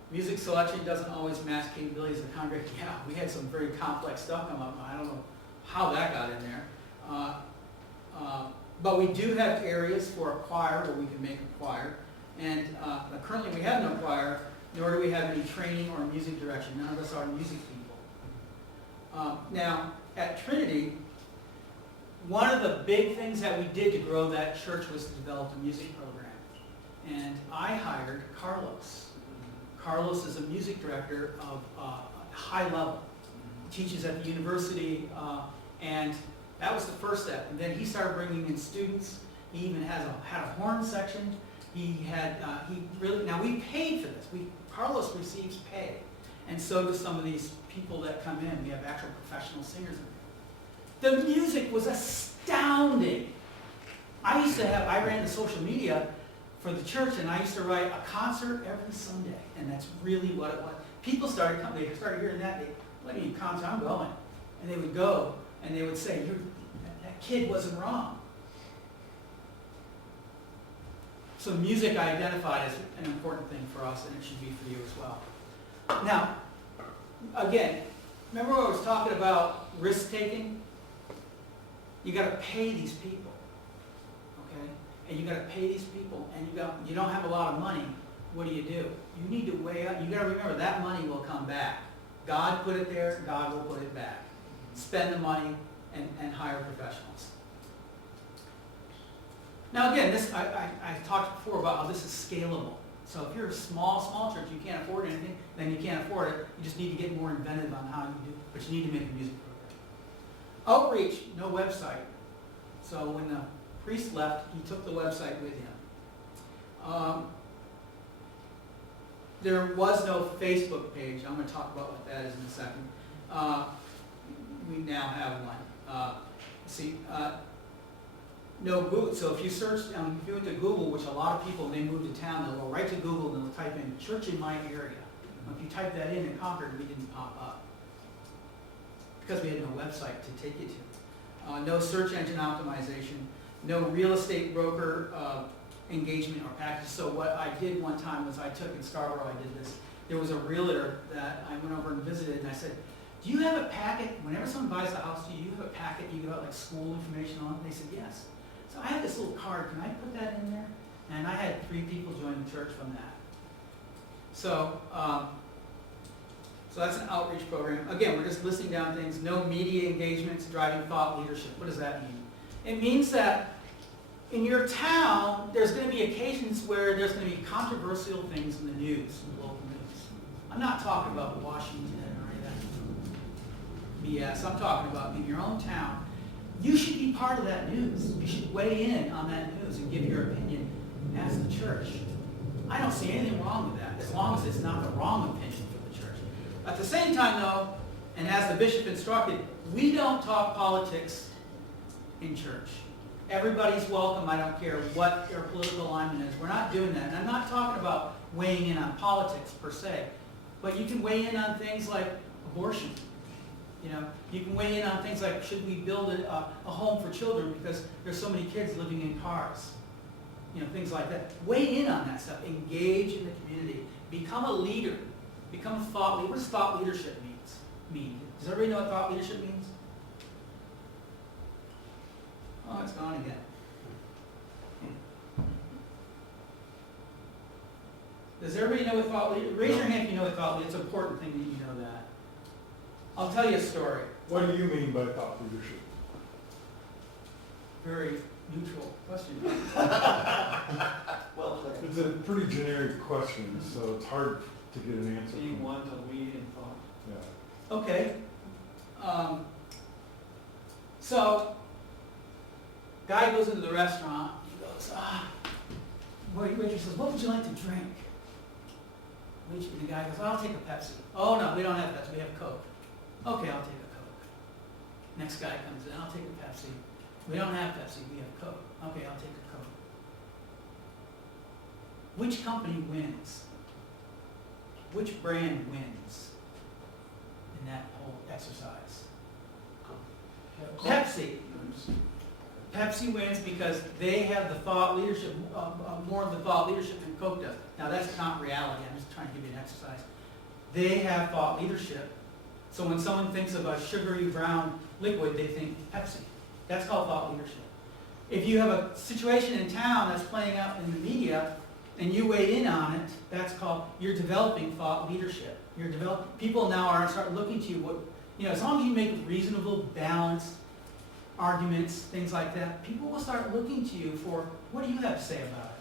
Music selection doesn't always match capabilities of the congregation. Yeah, we had some very complex stuff come up, I don't know how that got in there. But we do have areas for a choir where we can make a choir. And currently we have no choir, nor do we have any training or music direction. None of us are music people. Now, at Trinity, one of the big things that we did to grow that church was to develop a music program. And I hired Carlos. Carlos is a music director of high level. Teaches at the university, and that was the first step. And then he started bringing in students. He even had a horn section. Now we paid for this. Carlos receives pay. And so do some of these people that come in. We have actual professional singers in there. The music was astounding. I ran the social media for the church, and I used to write a concert every Sunday. And that's really what it was. People started coming, they started hearing that. What do you mean concert? I'm going. And they would go, and they would say, that kid wasn't wrong. So music I identified as an important thing for us, and it should be for you as well. Now, again, remember what I was talking about risk-taking? You got to pay these people, okay? And you got to pay these people, and you don't have a lot of money. What do? You need to weigh up. You got to remember that money will come back. God put it there. God will put it back. Spend the money and hire professionals. Now again, I talked before about how this is scalable. So if you're a small church, you can't afford anything, then you can't afford it. You just need to get more inventive on how you do it, but you need to make a music program. Outreach, no website. So when the priest left, he took the website with him. There was no Facebook page. I'm going to talk about what that is in a second. We now have one. No Google. So if you search, if you went to Google, which a lot of people, when they move to town, they'll go right to Google and they'll type in church in my area. If you type that in Concord, we didn't pop up because we had no website to take you to. No search engine optimization. No real estate broker engagement or package. So what I did one time was I took in Scarborough, I did this. There was a realtor that I went over and visited, and I said, do you have a packet, whenever someone buys a house, do you have a packet you got like school information on it? And they said, yes. So I have this little card, can I put that in there? And I had 3 people join the church from that. So, so that's an outreach program. Again, we're just listing down things. No media engagements, driving thought leadership. What does that mean? It means that in your town, there's going to be occasions where there's going to be controversial things in the news, in the local news. I'm not talking about Washington or any of that BS. I'm talking about in your own town. You should be part of that news. You should weigh in on that news and give your opinion as the church. I don't see anything wrong with that, as long as it's not the wrong opinion for the church. At the same time, though, and as the bishop instructed, we don't talk politics in church. Everybody's welcome. I don't care what their political alignment is. We're not doing that. And I'm not talking about weighing in on politics per se, but you can weigh in on things like abortion. You know, you can weigh in on things like, should we build a home for children because there's so many kids living in cars? You know, things like that. Weigh in on that stuff. Engage in the community. Become a leader. Become a thought leader. What does thought leadership mean? Does everybody know what thought leadership means? Oh, it's gone again. Does everybody know what thought leadership? Raise your hand if you know what thought leadership. It's an important thing that you know that. I'll tell you a story. What do you mean by thought leadership? Very neutral question. Well played. It's a pretty generic question, so it's hard to get an answer. Being from. one to lead in thought. Yeah. Okay. So, guy goes into the restaurant. He goes, waitress says, what would you like to drink? And the guy goes, I'll take a Pepsi. Oh, no, we don't have Pepsi, we have Coke. Okay, I'll take a Coke. Next guy comes in, I'll take a Pepsi. We don't have Pepsi, we have Coke. Okay, I'll take a Coke. Which company wins? Which brand wins in that whole exercise? Pepsi. Pepsi wins because they have the thought leadership, more of the thought leadership than Coke does. Now that's not reality, I'm just trying to give you an exercise. They have thought leadership. So when someone thinks of a sugary brown liquid, they think Pepsi. That's called thought leadership. If you have a situation in town that's playing out in the media and you weigh in on it, that's called, you're developing thought leadership. People now are start looking to you, as long as you make reasonable, balanced arguments, things like that, people will start looking to you for, what do you have to say about it?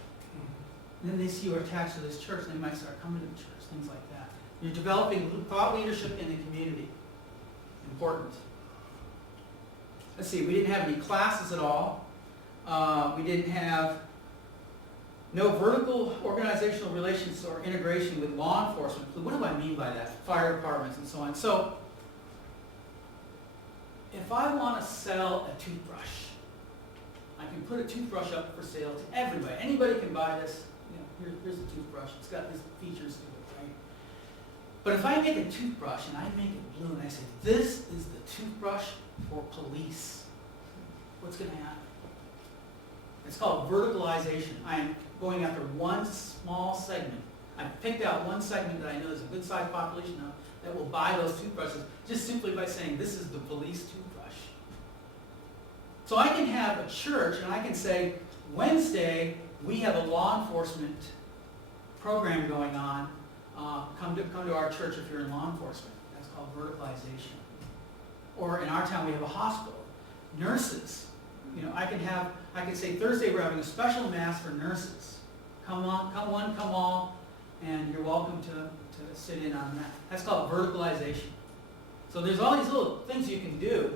And then they see you are attached to this church, and they might start coming to the church, things like that. You're developing thought leadership in the community. Important. Let's see, we didn't have any classes at all. We didn't have no vertical organizational relations or integration with law enforcement. What do I mean by that? Fire departments and so on. So, if I want to sell a toothbrush, I can put a toothbrush up for sale to everybody. Anybody can buy this. Here's a toothbrush. It's got these features to it, right? But if I make a toothbrush and I make it blue and I say, this is the toothbrush for police, what's going to happen? It's called verticalization. I am going after one small segment. I've picked out one segment that I know is a good sized population now that will buy those toothbrushes just simply by saying, this is the police toothbrush. So I can have a church and I can say, Wednesday we have a law enforcement program going on. Come to our church if you're in law enforcement. That's called verticalization. Or in our town we have a hospital. Nurses. I can say Thursday we're having a special mass for nurses. Come on, come one, come all, and you're welcome to sit in on that. That's called verticalization. So there's all these little things you can do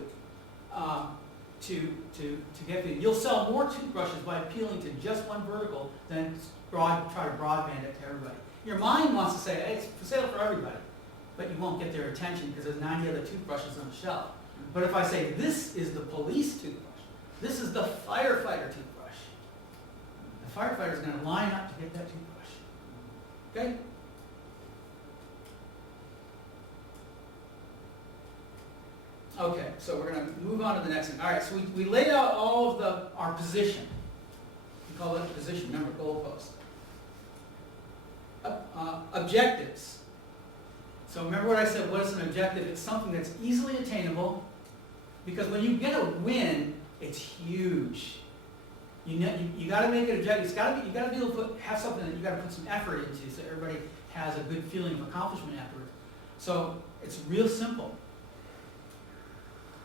to get the. You'll sell more toothbrushes by appealing to just one vertical than try to broadband it to everybody. Your mind wants to say, hey, it's for sale for everybody, but you won't get their attention because there's 90 other toothbrushes on the shelf. But if I say, this is the police toothbrush, this is the firefighter toothbrush, the firefighter's going to line up to get that toothbrush. Okay? Okay, so we're going to move on to the next thing. All right, so we laid out all of our position. We call that position, remember, goalpost. Objectives. So remember what I said, what is an objective? It's something that's easily attainable, because when you get a win, it's huge. You got to make it objective. You got to be able to have something that you got to put some effort into, so everybody has a good feeling of accomplishment afterwards. So it's real simple.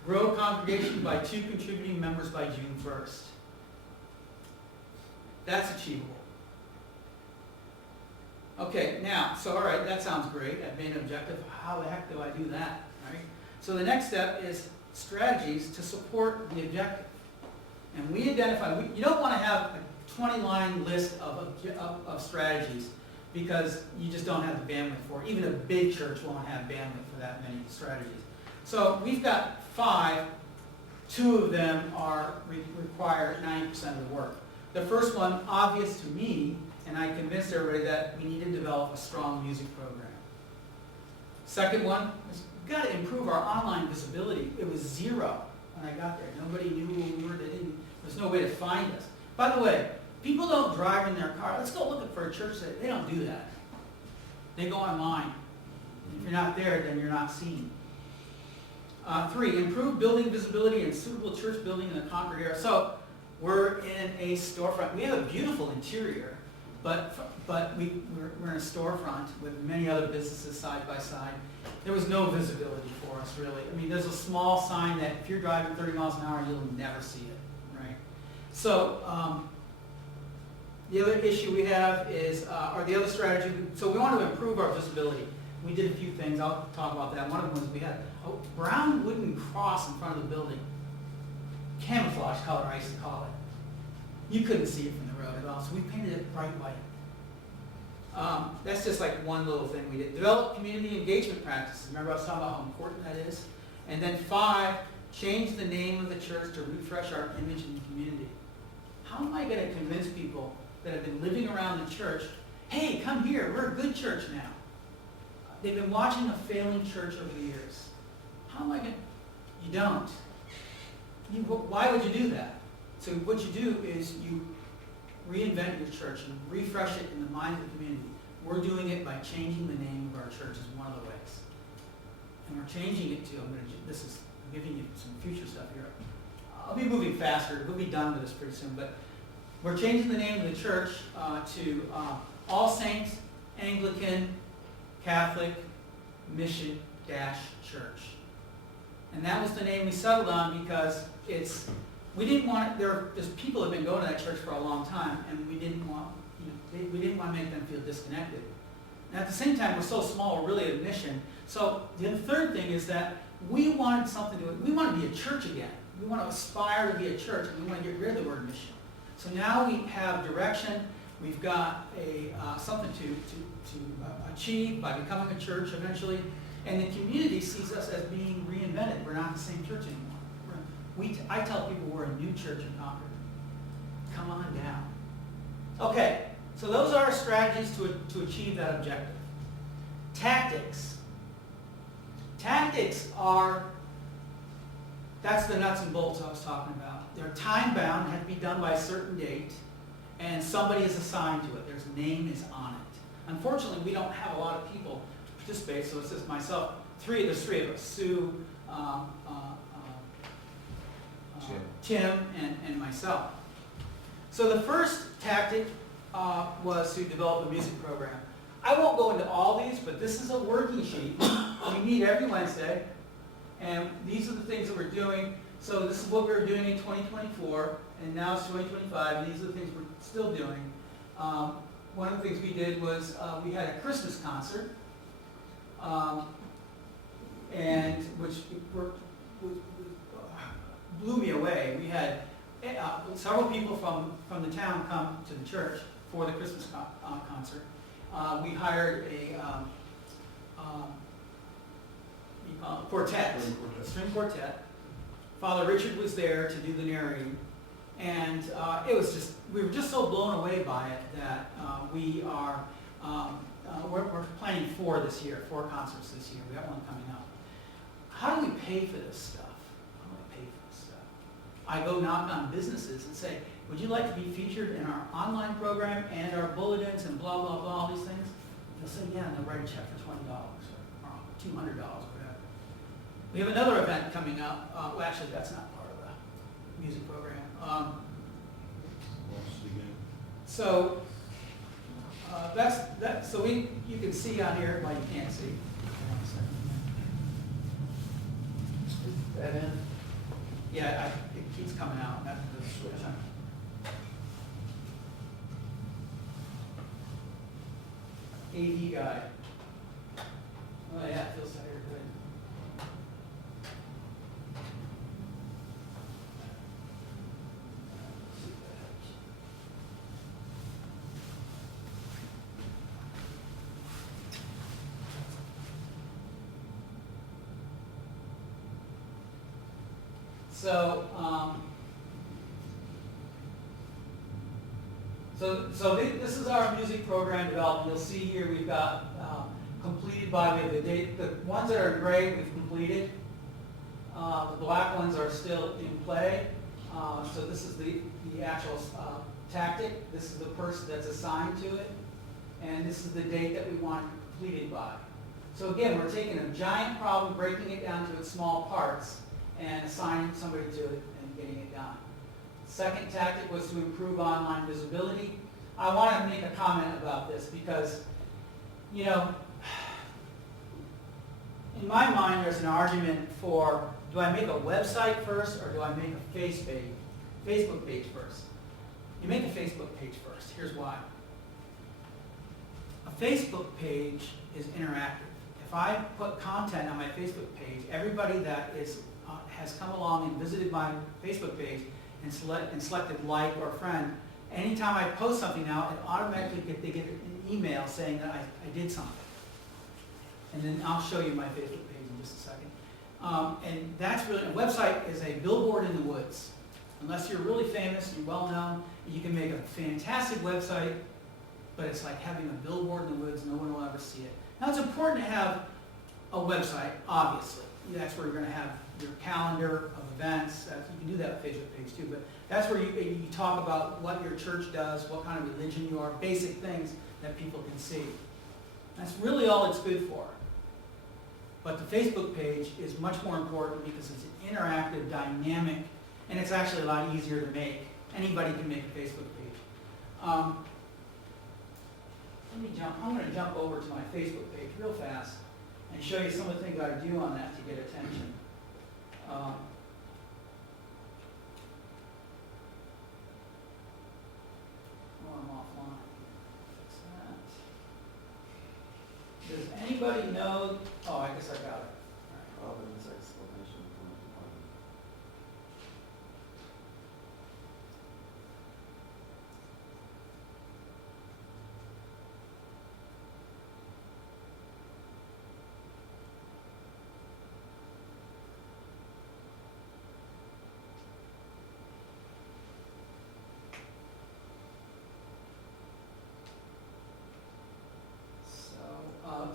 Grow a congregation by 2 contributing members by June 1st. That's achievable. Okay, now, so all right, that sounds great. I've made an objective. How the heck do I do that? Right? So the next step is strategies to support the objective. And we identify, you don't want to have a 20-line list of strategies because you just don't have the bandwidth for it. Even a big church won't have bandwidth for that many strategies. So we've got 5. 2 of them require 90% of the work. The first one, obvious to me, and I convinced everybody that we need to develop a strong music program. Second one is we've got to improve our online visibility. It was 0 when I got there. Nobody knew who we were. There's no way to find us. By the way, people don't drive in their car. Let's go looking for a church. They don't do that. They go online. If you're not there, then you're not seen. 3, improve building visibility and suitable church building in the Concord area. So we're in a storefront. We have a beautiful interior, but we're in a storefront with many other businesses side by side. There was no visibility for us, really. I mean, there's a small sign that if you're driving 30 miles an hour, you'll never see it, right? So the other issue we have is, or the other strategy, so we want to improve our visibility. We did a few things. I'll talk about that. One of them was we had a brown wooden cross in front of the building. Camouflage color, I used to call it. You couldn't see it from the road at all, so we painted it bright white. That's just like one little thing we did. Develop community engagement practices. Remember I was talking about how important that is? And then 5, change the name of the church to refresh our image in the community. How am I going to convince people that have been living around the church, hey, come here, we're a good church now? They've been watching a failing church over the years. How am I going to? You don't. Why would you do that? So what you do is you reinvent your church and refresh it in the mind of the community. We're doing it by changing the name of our church is one of the ways. And we're changing it to, I'm giving you some future stuff here. I'll be moving faster, we'll be done with this pretty soon, but we're changing the name of the church to All Saints Anglican Catholic Mission Church. And that was the name we settled on because we didn't want, there's people that have been going to that church for a long time, and we didn't want to make them feel disconnected. And at the same time, we're so small, we're really a mission. So the third thing is that we wanted we want to be a church again. We want to aspire to be a church, and we want to get rid of the word mission. So now we have direction. We've got something to achieve by becoming a church eventually. And the community sees us as being reinvented. We're not the same church anymore. I tell people we're a new church in Concord. Come on down. Okay, so those are our strategies to achieve that objective. Tactics. Tactics that's the nuts and bolts I was talking about. They're time bound, have to be done by a certain date, and somebody is assigned to it. Their name is on it. Unfortunately, we don't have a lot of people to participate, so it's just myself. There's 3 of us, Sue, Tim, and myself. So the first tactic was to develop a music program. I won't go into all these, but this is a working sheet. We meet every Wednesday, and these are the things that we're doing. So this is what we were doing in 2024, and now it's 2025, and these are the things we're still doing. One of the things we did was we had a Christmas concert, and which blew me away. We had several people from the town come to the church for the Christmas concert. We hired a string quartet. Father Richard was there to do the narrating, and we were just so blown away by it that we're planning 4 this year, 4 concerts this year. We got one coming up. How do we pay for this stuff? I go knock on businesses and say, would you like to be featured in our online program and our bulletins and blah, blah, blah, all these things? They'll say, yeah, and they'll write a check for $20 or $200, whatever. We have another event coming up. Well, actually, that's not part of the music program. So you can see on here, well, you can't see. That in? Yeah, it keeps coming out. That's the switch. AV guy. Oh yeah, it feels tired. Good. So this is our music program development. You'll see here we've got completed by the ones that are in gray we've completed. The black ones are still in play. So this is the actual tactic. This is the person that's assigned to it, and this is the date that we want it completed by. So again, we're taking a giant problem, breaking it down to its small parts, and assigning somebody to it and getting it done. Second tactic was to improve online visibility. I want to make a comment about this because, in my mind there's an argument for, do I make a website first or do I make a Facebook page first? You make a Facebook page first. Here's why. A Facebook page is interactive. If I put content on my Facebook page, everybody that has come along and visited my Facebook page and selected like or friend, anytime I post something now, it automatically they get an email saying that I did something. And then I'll show you my Facebook page in just a second. And that's really, a website is a billboard in the woods. Unless you're really famous, you're well known, you can make a fantastic website, but it's like having a billboard in the woods, no one will ever see it. Now it's important to have a website, obviously. That's where you're gonna have your calendar of events. You can do that with Facebook page too, but that's where you talk about what your church does, what kind of religion you are, basic things that people can see. That's really all it's good for. But the Facebook page is much more important because it's an interactive, dynamic, and it's actually a lot easier to make. Anybody can make a Facebook page. I'm going to jump over to my Facebook page real fast and show you some of the things I do on that to get attention. Oh, I'm offline. Fix that. Does anybody know? Oh, I guess I got it. Providence exclamation point.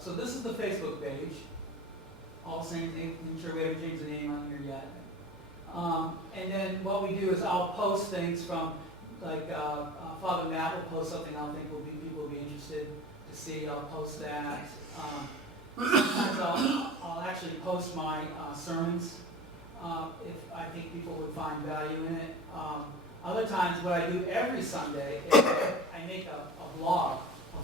So this is the Facebook page. All Saints, I'm sure we haven't changed the name on here yet. And then what we do is I'll post things from, like Father Matt will post something I think people will be interested to see. I'll post that. Sometimes I'll actually post my sermons if I think people would find value in it. Other times what I do every Sunday is I make a blog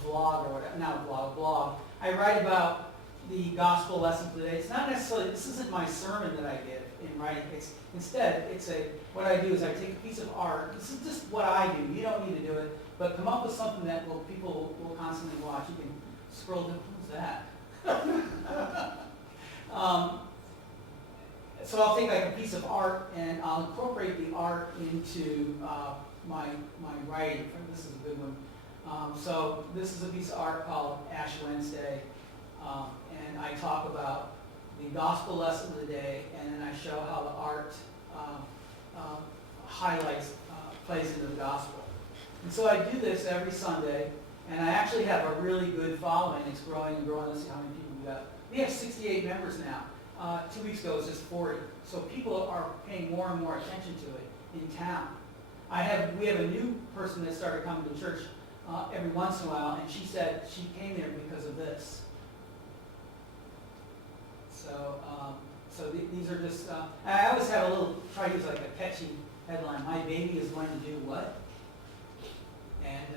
or whatever, not a blog. I write about the gospel lesson for the day. It's not necessarily, this isn't my sermon that I give in writing. Instead, what I do is I take a piece of art. This is just what I do. You don't need to do it, but come up with something that people will constantly watch. You can scroll down, who's that? So I'll take like a piece of art and I'll incorporate the art into my writing. This is a good one. So this is a piece of art called Ash Wednesday, and I talk about the gospel lesson of the day, and then I show how the art highlights, plays into the gospel. And so I do this every Sunday, and I actually have a really good following. It's growing and growing. Let's see how many people we got. We have 68 members now. 2 weeks ago it was just 40. So people are paying more and more attention to it in town. We have a new person that started coming to church every once in a while, and she said she came there because of this. So these are just, I always have try to use like a catchy headline. My baby is going to do what? And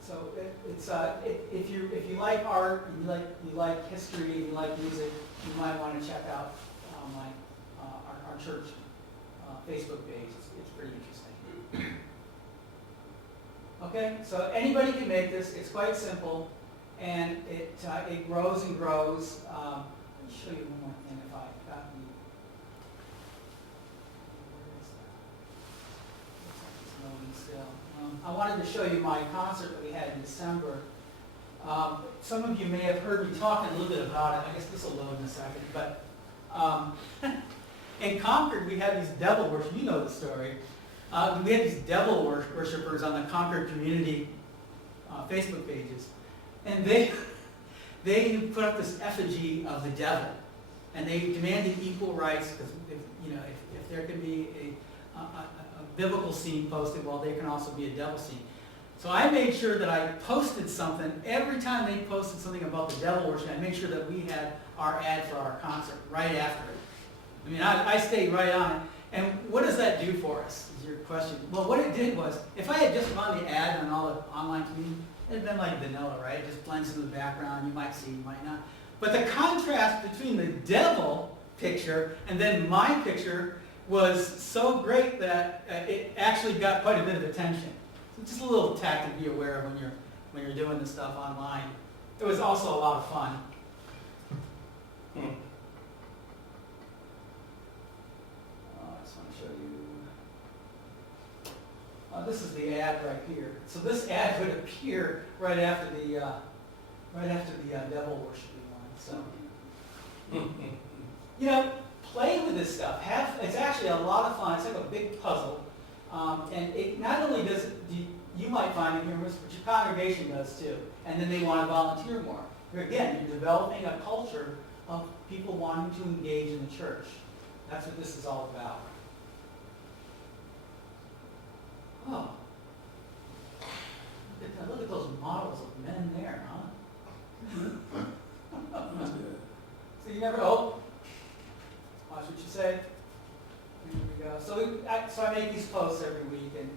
so if you like art, and you like history, and you like music, you might want to check out our church Facebook page. It's pretty interesting. Okay, so anybody can make this. It's quite simple, and it grows and grows. Let me show you one more thing if I got the. Where is that? Looks like it's loading still. I wanted to show you my concert that we had in December. Some of you may have heard me talking a little bit about it. I guess this will load in a second, but in Concord we had these devil worship. You know the story. We had these devil worshipers on the Concord community Facebook pages, and they put up this effigy of the devil, and they demanded equal rights because if there can be a biblical scene posted, well, there can also be a devil scene. So I made sure that I posted something every time they posted something about the devil worship. I made sure that we had our ad for our concert right after it. I mean, I stayed right on it. And what does that do for us, is your question? Well, what it did was, if I had just run the ad on all the online community, it'd been like vanilla, right? It just blends into the background. You might see, you might not. But the contrast between the devil picture and then my picture was so great that it actually got quite a bit of attention. So just a little tack to be aware of when you're doing this stuff online. It was also a lot of fun. I just want to show you. this is the ad right here. So this ad would appear right after the devil worshiping one, so. You know, play with this stuff. It's actually a lot of fun. It's like a big puzzle. And it not only does it, you might find it humorous, but your congregation does too. And then they want to volunteer more. Again, you're developing a culture of people wanting to engage in the church. That's what this is all about. Oh. Look at those models of men there, huh? So you never, watch what you say. Here we go. So I make these posts every week, and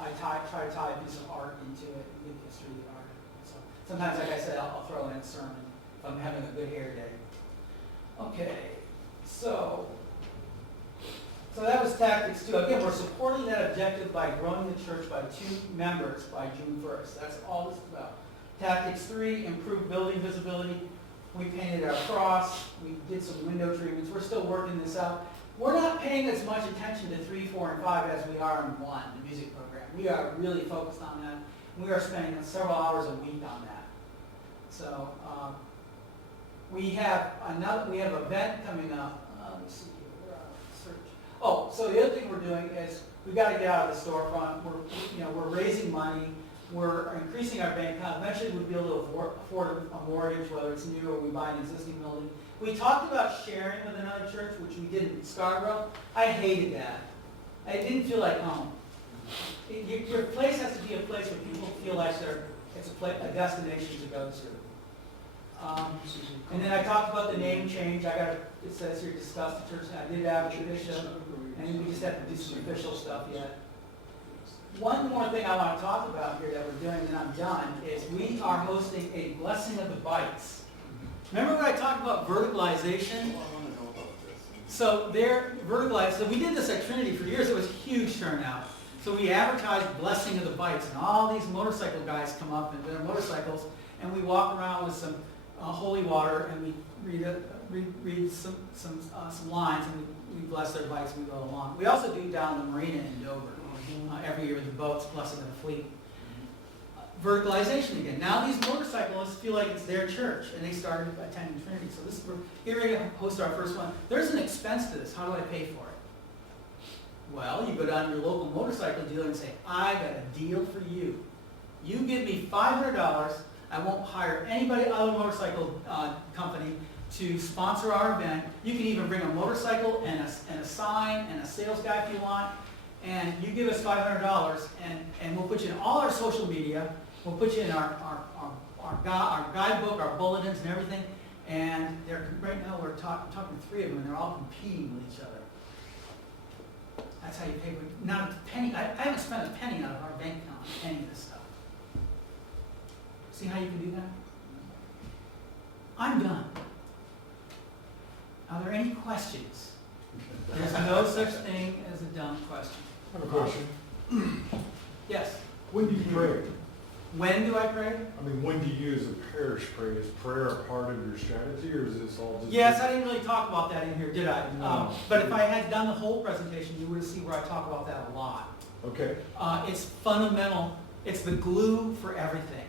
I try to tie a piece of art into it and give history of the art. So sometimes, like I said, I'll throw in a sermon if I'm having a good hair day. Okay, so that was tactics 2. Again, we're supporting that objective by growing the church by 2 members by June 1st. That's all this is about. Tactics 3, improve building visibility. We painted our cross. We did some window treatments. We're still working this out. We're not paying as much attention to 3, 4, and 5 as we are in 1, the music program. We are really focused on that. We are spending several hours a week on that. So we have an event coming up. Let me see here. Where are we? Search. Oh, so the other thing we're doing is we've got to get out of the storefront. We're raising money. We're increasing our bank account. Eventually we'll be able to afford a mortgage, whether it's new or we buy an existing building. We talked about sharing with another church, which we did in Scarborough. I hated that. I didn't feel like home. Your place has to be a place where people feel like it's a destination to go to. And then I talked about the name change. It says here, discuss the church. I did have a bishop, and we just have to do some official stuff yet. One more thing I want to talk about here that we're doing, and I'm done, is we are hosting a blessing of the bites. Remember when I talked about verticalization? I want to know about this. So they're verticalized. So we did this at Trinity for years. It was a huge turnout. So we advertised blessing of the bites, and all these motorcycle guys come up in their motorcycles, and we walk around with some holy water, and we read some lines, and we bless their bikes and we go along. We also do down the marina in Dover every year with the boats, blessing of the fleet. Verticalization again. Now these motorcyclists feel like it's their church, and they started attending Trinity. So we're getting ready to host our first one. There's an expense to this. How do I pay for it? Well, you go down to your local motorcycle dealer and say, I got a deal for you. You give me $500. I won't hire anybody other motorcycle company to sponsor our event. You can even bring a motorcycle and a sign and a sales guy if you want. And you give us $500, and we'll put you in all our social media. We'll put you in our guidebook, our bulletins, and everything. And right now we're talking to 3 of them, and they're all competing with each other. That's how you pay. Not a penny. I haven't spent a penny out of our bank account on any of this stuff. See how you can do that? I'm done. Are there any questions? There's no such thing as a dumb question. I have a question. Yes. When do you pray? When do I pray? I mean, when do you as a parish pray? Is prayer a part of your strategy, or is this all just... Yes, I didn't really talk about that in here, did I? No. But if I had done the whole presentation, you would have seen where I talk about that a lot. Okay. It's fundamental. It's the glue for everything.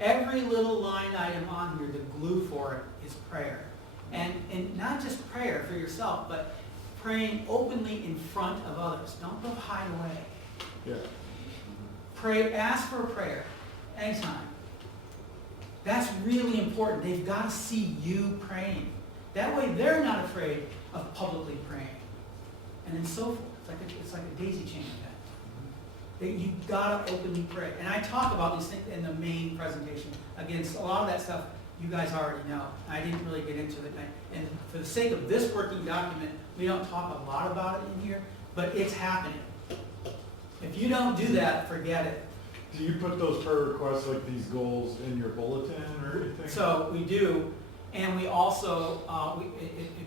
Every little line item on here, the glue for it is prayer. And not just prayer for yourself, but praying openly in front of others. Don't go hide away. Yeah. Pray, ask for a prayer, anytime. That's really important. They've got to see you praying. That way they're not afraid of publicly praying. And then so forth. It's like a daisy chain event. You've got to openly pray. And I talk about these things in the main presentation. Again, a lot of that stuff you guys already know. I didn't really get into it. And for the sake of this working document, we don't talk a lot about it in here, but it's happening. If you don't do that, forget it. Do you put those prayer requests, like these goals, in your bulletin or anything? So we do, and we also,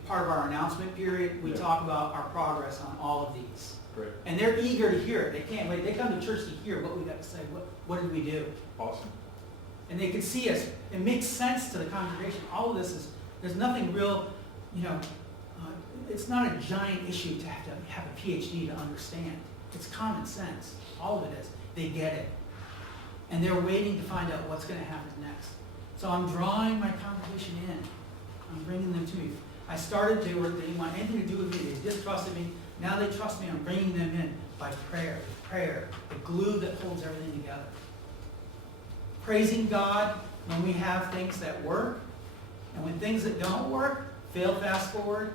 part of our announcement period, we talk about our progress on all of these. Great. And they're eager to hear it. They can't wait. They come to church to hear what we got to say. What did we do? Awesome. And they can see us. It makes sense to the congregation. All of this there's nothing real, it's not a giant issue to have a PhD to understand. It's common sense. All of it is. They get it. And they're waiting to find out what's going to happen next. So I'm drawing my congregation in. I'm bringing them to me. I started, they didn't want anything to do with me. They distrusted me. Now they trust me. I'm bringing them in by prayer. Prayer, the glue that holds everything together. Praising God when we have things that work, and when things that don't work, fail fast forward.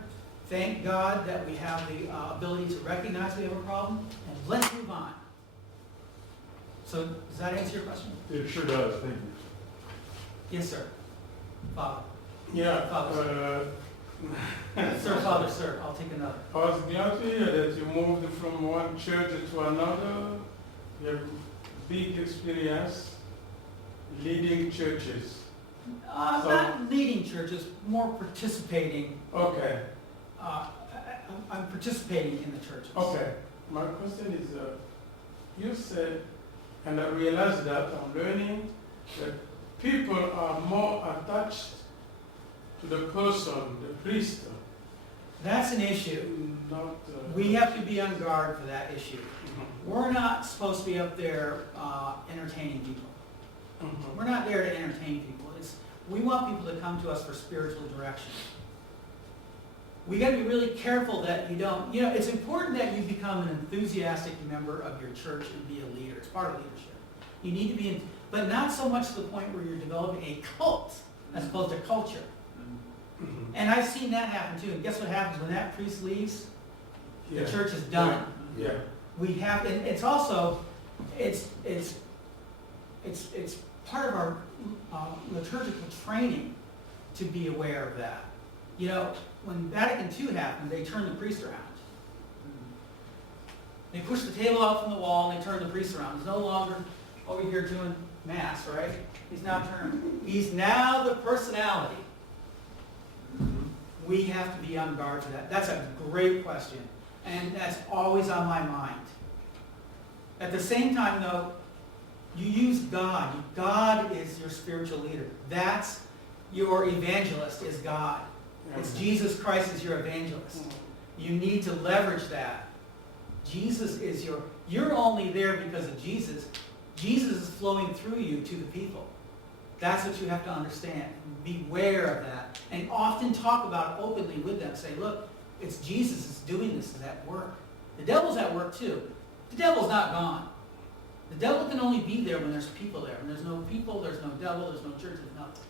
Thank God that we have the ability to recognize we have a problem, and let's move on. So, does that answer your question? It sure does, thank you. Yes, sir. Father. Yeah, Father. Sir, Father, sir, I'll take another. I was glad to hear that you moved from one church to another. You have big experience leading churches. Not leading churches, more participating. Okay, I'm participating in the churches. okay. My question is, you said, and I realized that I'm learning that people are more attached to the person, the priest, That's an issue. not. We have to be on guard for that issue. Mhm. We're not supposed to be up there entertaining people. Mhm. We're not there to entertain people. We want people to come to us for spiritual direction. We got to be really careful that you don't, it's important that you become an enthusiastic member of your church and be a leader. It's part of leadership. You need to be, but not so much to the point where you're developing a cult as opposed to culture. Mhm. And I've seen that happen too. And guess what happens when that priest leaves? Yeah. The church is done. Yeah. We have, and it's also, it's part of our liturgical training to be aware of that. When Vatican II happened, they turned the priest around. They pushed the table out from the wall and they turned the priest around. He's no longer over here doing mass, right? He's now the personality. We have to be on guard for that. That's a great question. And that's always on my mind. At the same time, though, you use God. God is your spiritual leader. That's your evangelist is God. It's Jesus Christ is your evangelist. You need to leverage that. Jesus is you're only there because of Jesus. Jesus is flowing through you to the people. That's what you have to understand. Beware of that. And often talk about it openly with them. Say, look, it's Jesus that's doing this is at work. The devil's at work too. The devil's not gone. The devil can only be there when there's people there. When there's no people, there's no devil, there's no church, there's nothing.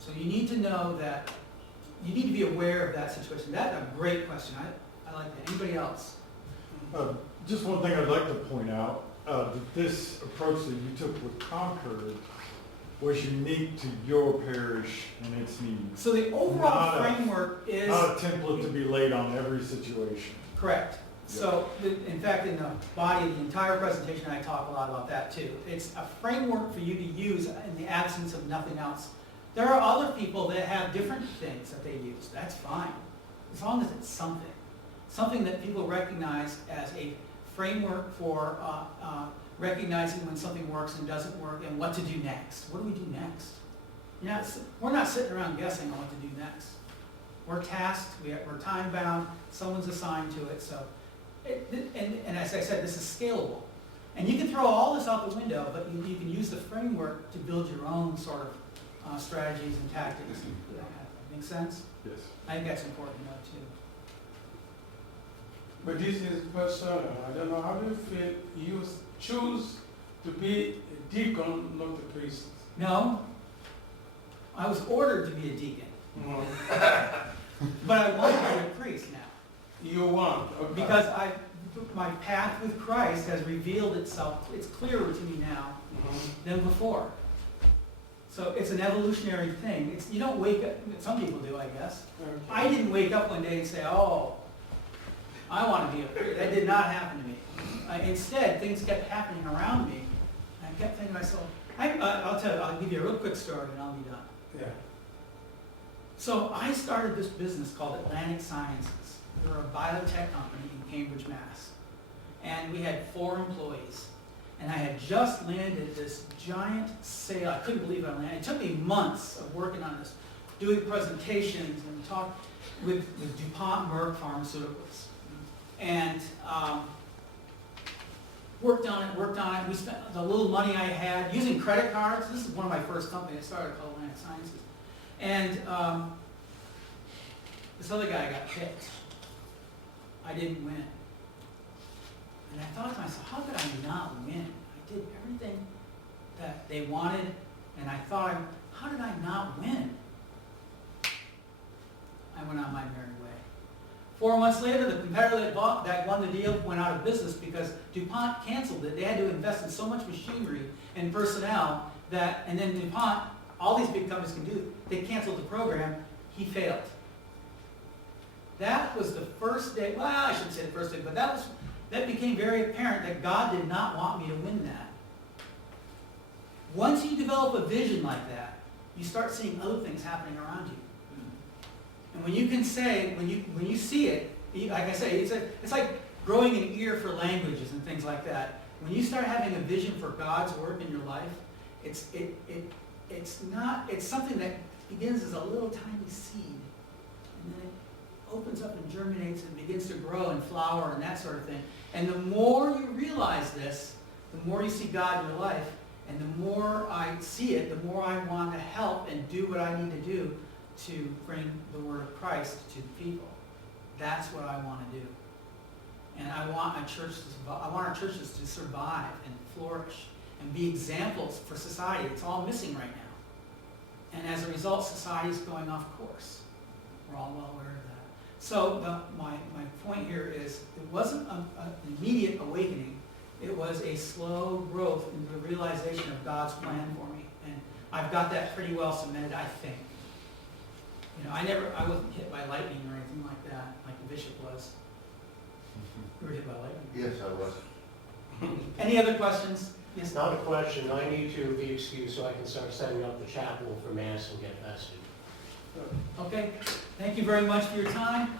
So you need to know that, you need to be aware of that situation. That's a great question. I like that. Anybody else? Just one thing I'd like to point out, that this approach that you took with Concord was unique to your parish and its needs. So the overall Not a- framework is... Not a template to be laid on every situation. Correct. So, in fact, in the body of the entire presentation, I talk a lot about that too. It's a framework for you to use in the absence of nothing else. There are other people that have different things that they use. That's fine, as long as it's something. Something that people recognize as a framework for recognizing when something works and doesn't work and what to do next. What do we do next? We're not sitting around guessing on what to do next. We're tasked, we're time bound, someone's assigned to it. So, and as I said, this is scalable. And you can throw all this out the window, but you can use the framework to build your own sort of strategies and tactics. Make sense? Yes. I think that's important to know too. But this is personal. I don't know, how do you feel you choose to be a deacon, not a priest? No, I was ordered to be a deacon, No. but I want to be a priest now. You want, okay. Because my path with Christ has revealed itself, it's clearer to me now Mhm. than before. So it's an evolutionary thing. You don't wake up, some people do, I guess. Okay. I didn't wake up one day and say, oh, I want to be a priest. That did not happen to me. Instead, things kept happening around me. And I kept thinking to myself, I'll tell you, I'll give you a real quick story and I'll be done. Yeah. So I started this business called Atlantic Sciences. We were a biotech company in Cambridge, Mass. And we had 4 employees. And I had just landed this giant sale. I couldn't believe I landed. It took me months of working on this, doing presentations and talk with DuPont Merck Pharmaceuticals. And Worked on it. We spent the little money I had using credit cards. This is one of my first companies I started called Atlantic Sciences. And this other guy got picked. I didn't win. And I thought to myself, how could I not win? I did everything that they wanted, and I thought, how did I not win? I went on my merry way. 4 months later, the competitor that won the deal went out of business because DuPont canceled it. They had to invest in so much machinery and personnel that, and then DuPont, all these big companies can do, they canceled the program. He failed. That was the first day, well, I shouldn't say the first day, but that became very apparent that God did not want me to win that. Once you develop a vision like that, you start seeing other things happening around you. And when you can say, when you see it, like I say, it's like growing an ear for languages and things like that. When you start having a vision for God's work in your life, it's something that begins as a little tiny seed, and then it opens up and germinates and begins to grow and flower and that sort of thing. And the more you realize this, the more you see God in your life, and the more I see it, the more I want to help and do what I need to do to bring the word of Christ to the people. That's what I want to do. And I want our churches to survive and flourish and be examples for society. It's all missing right now. And as a result, society is going off course. We're all well aware of that. So my point here is it wasn't an immediate awakening. It was a slow growth into the realization of God's plan for me. And I've got that pretty well cemented, I think. You know, I wasn't hit by lightning or anything like that, like the bishop was. You were hit by lightning. Yes, I was. Any other questions? Yes. It's not a question. I need to be excused so I can start setting up the chapel for Mass and get vested. Okay. Thank you very much for your time.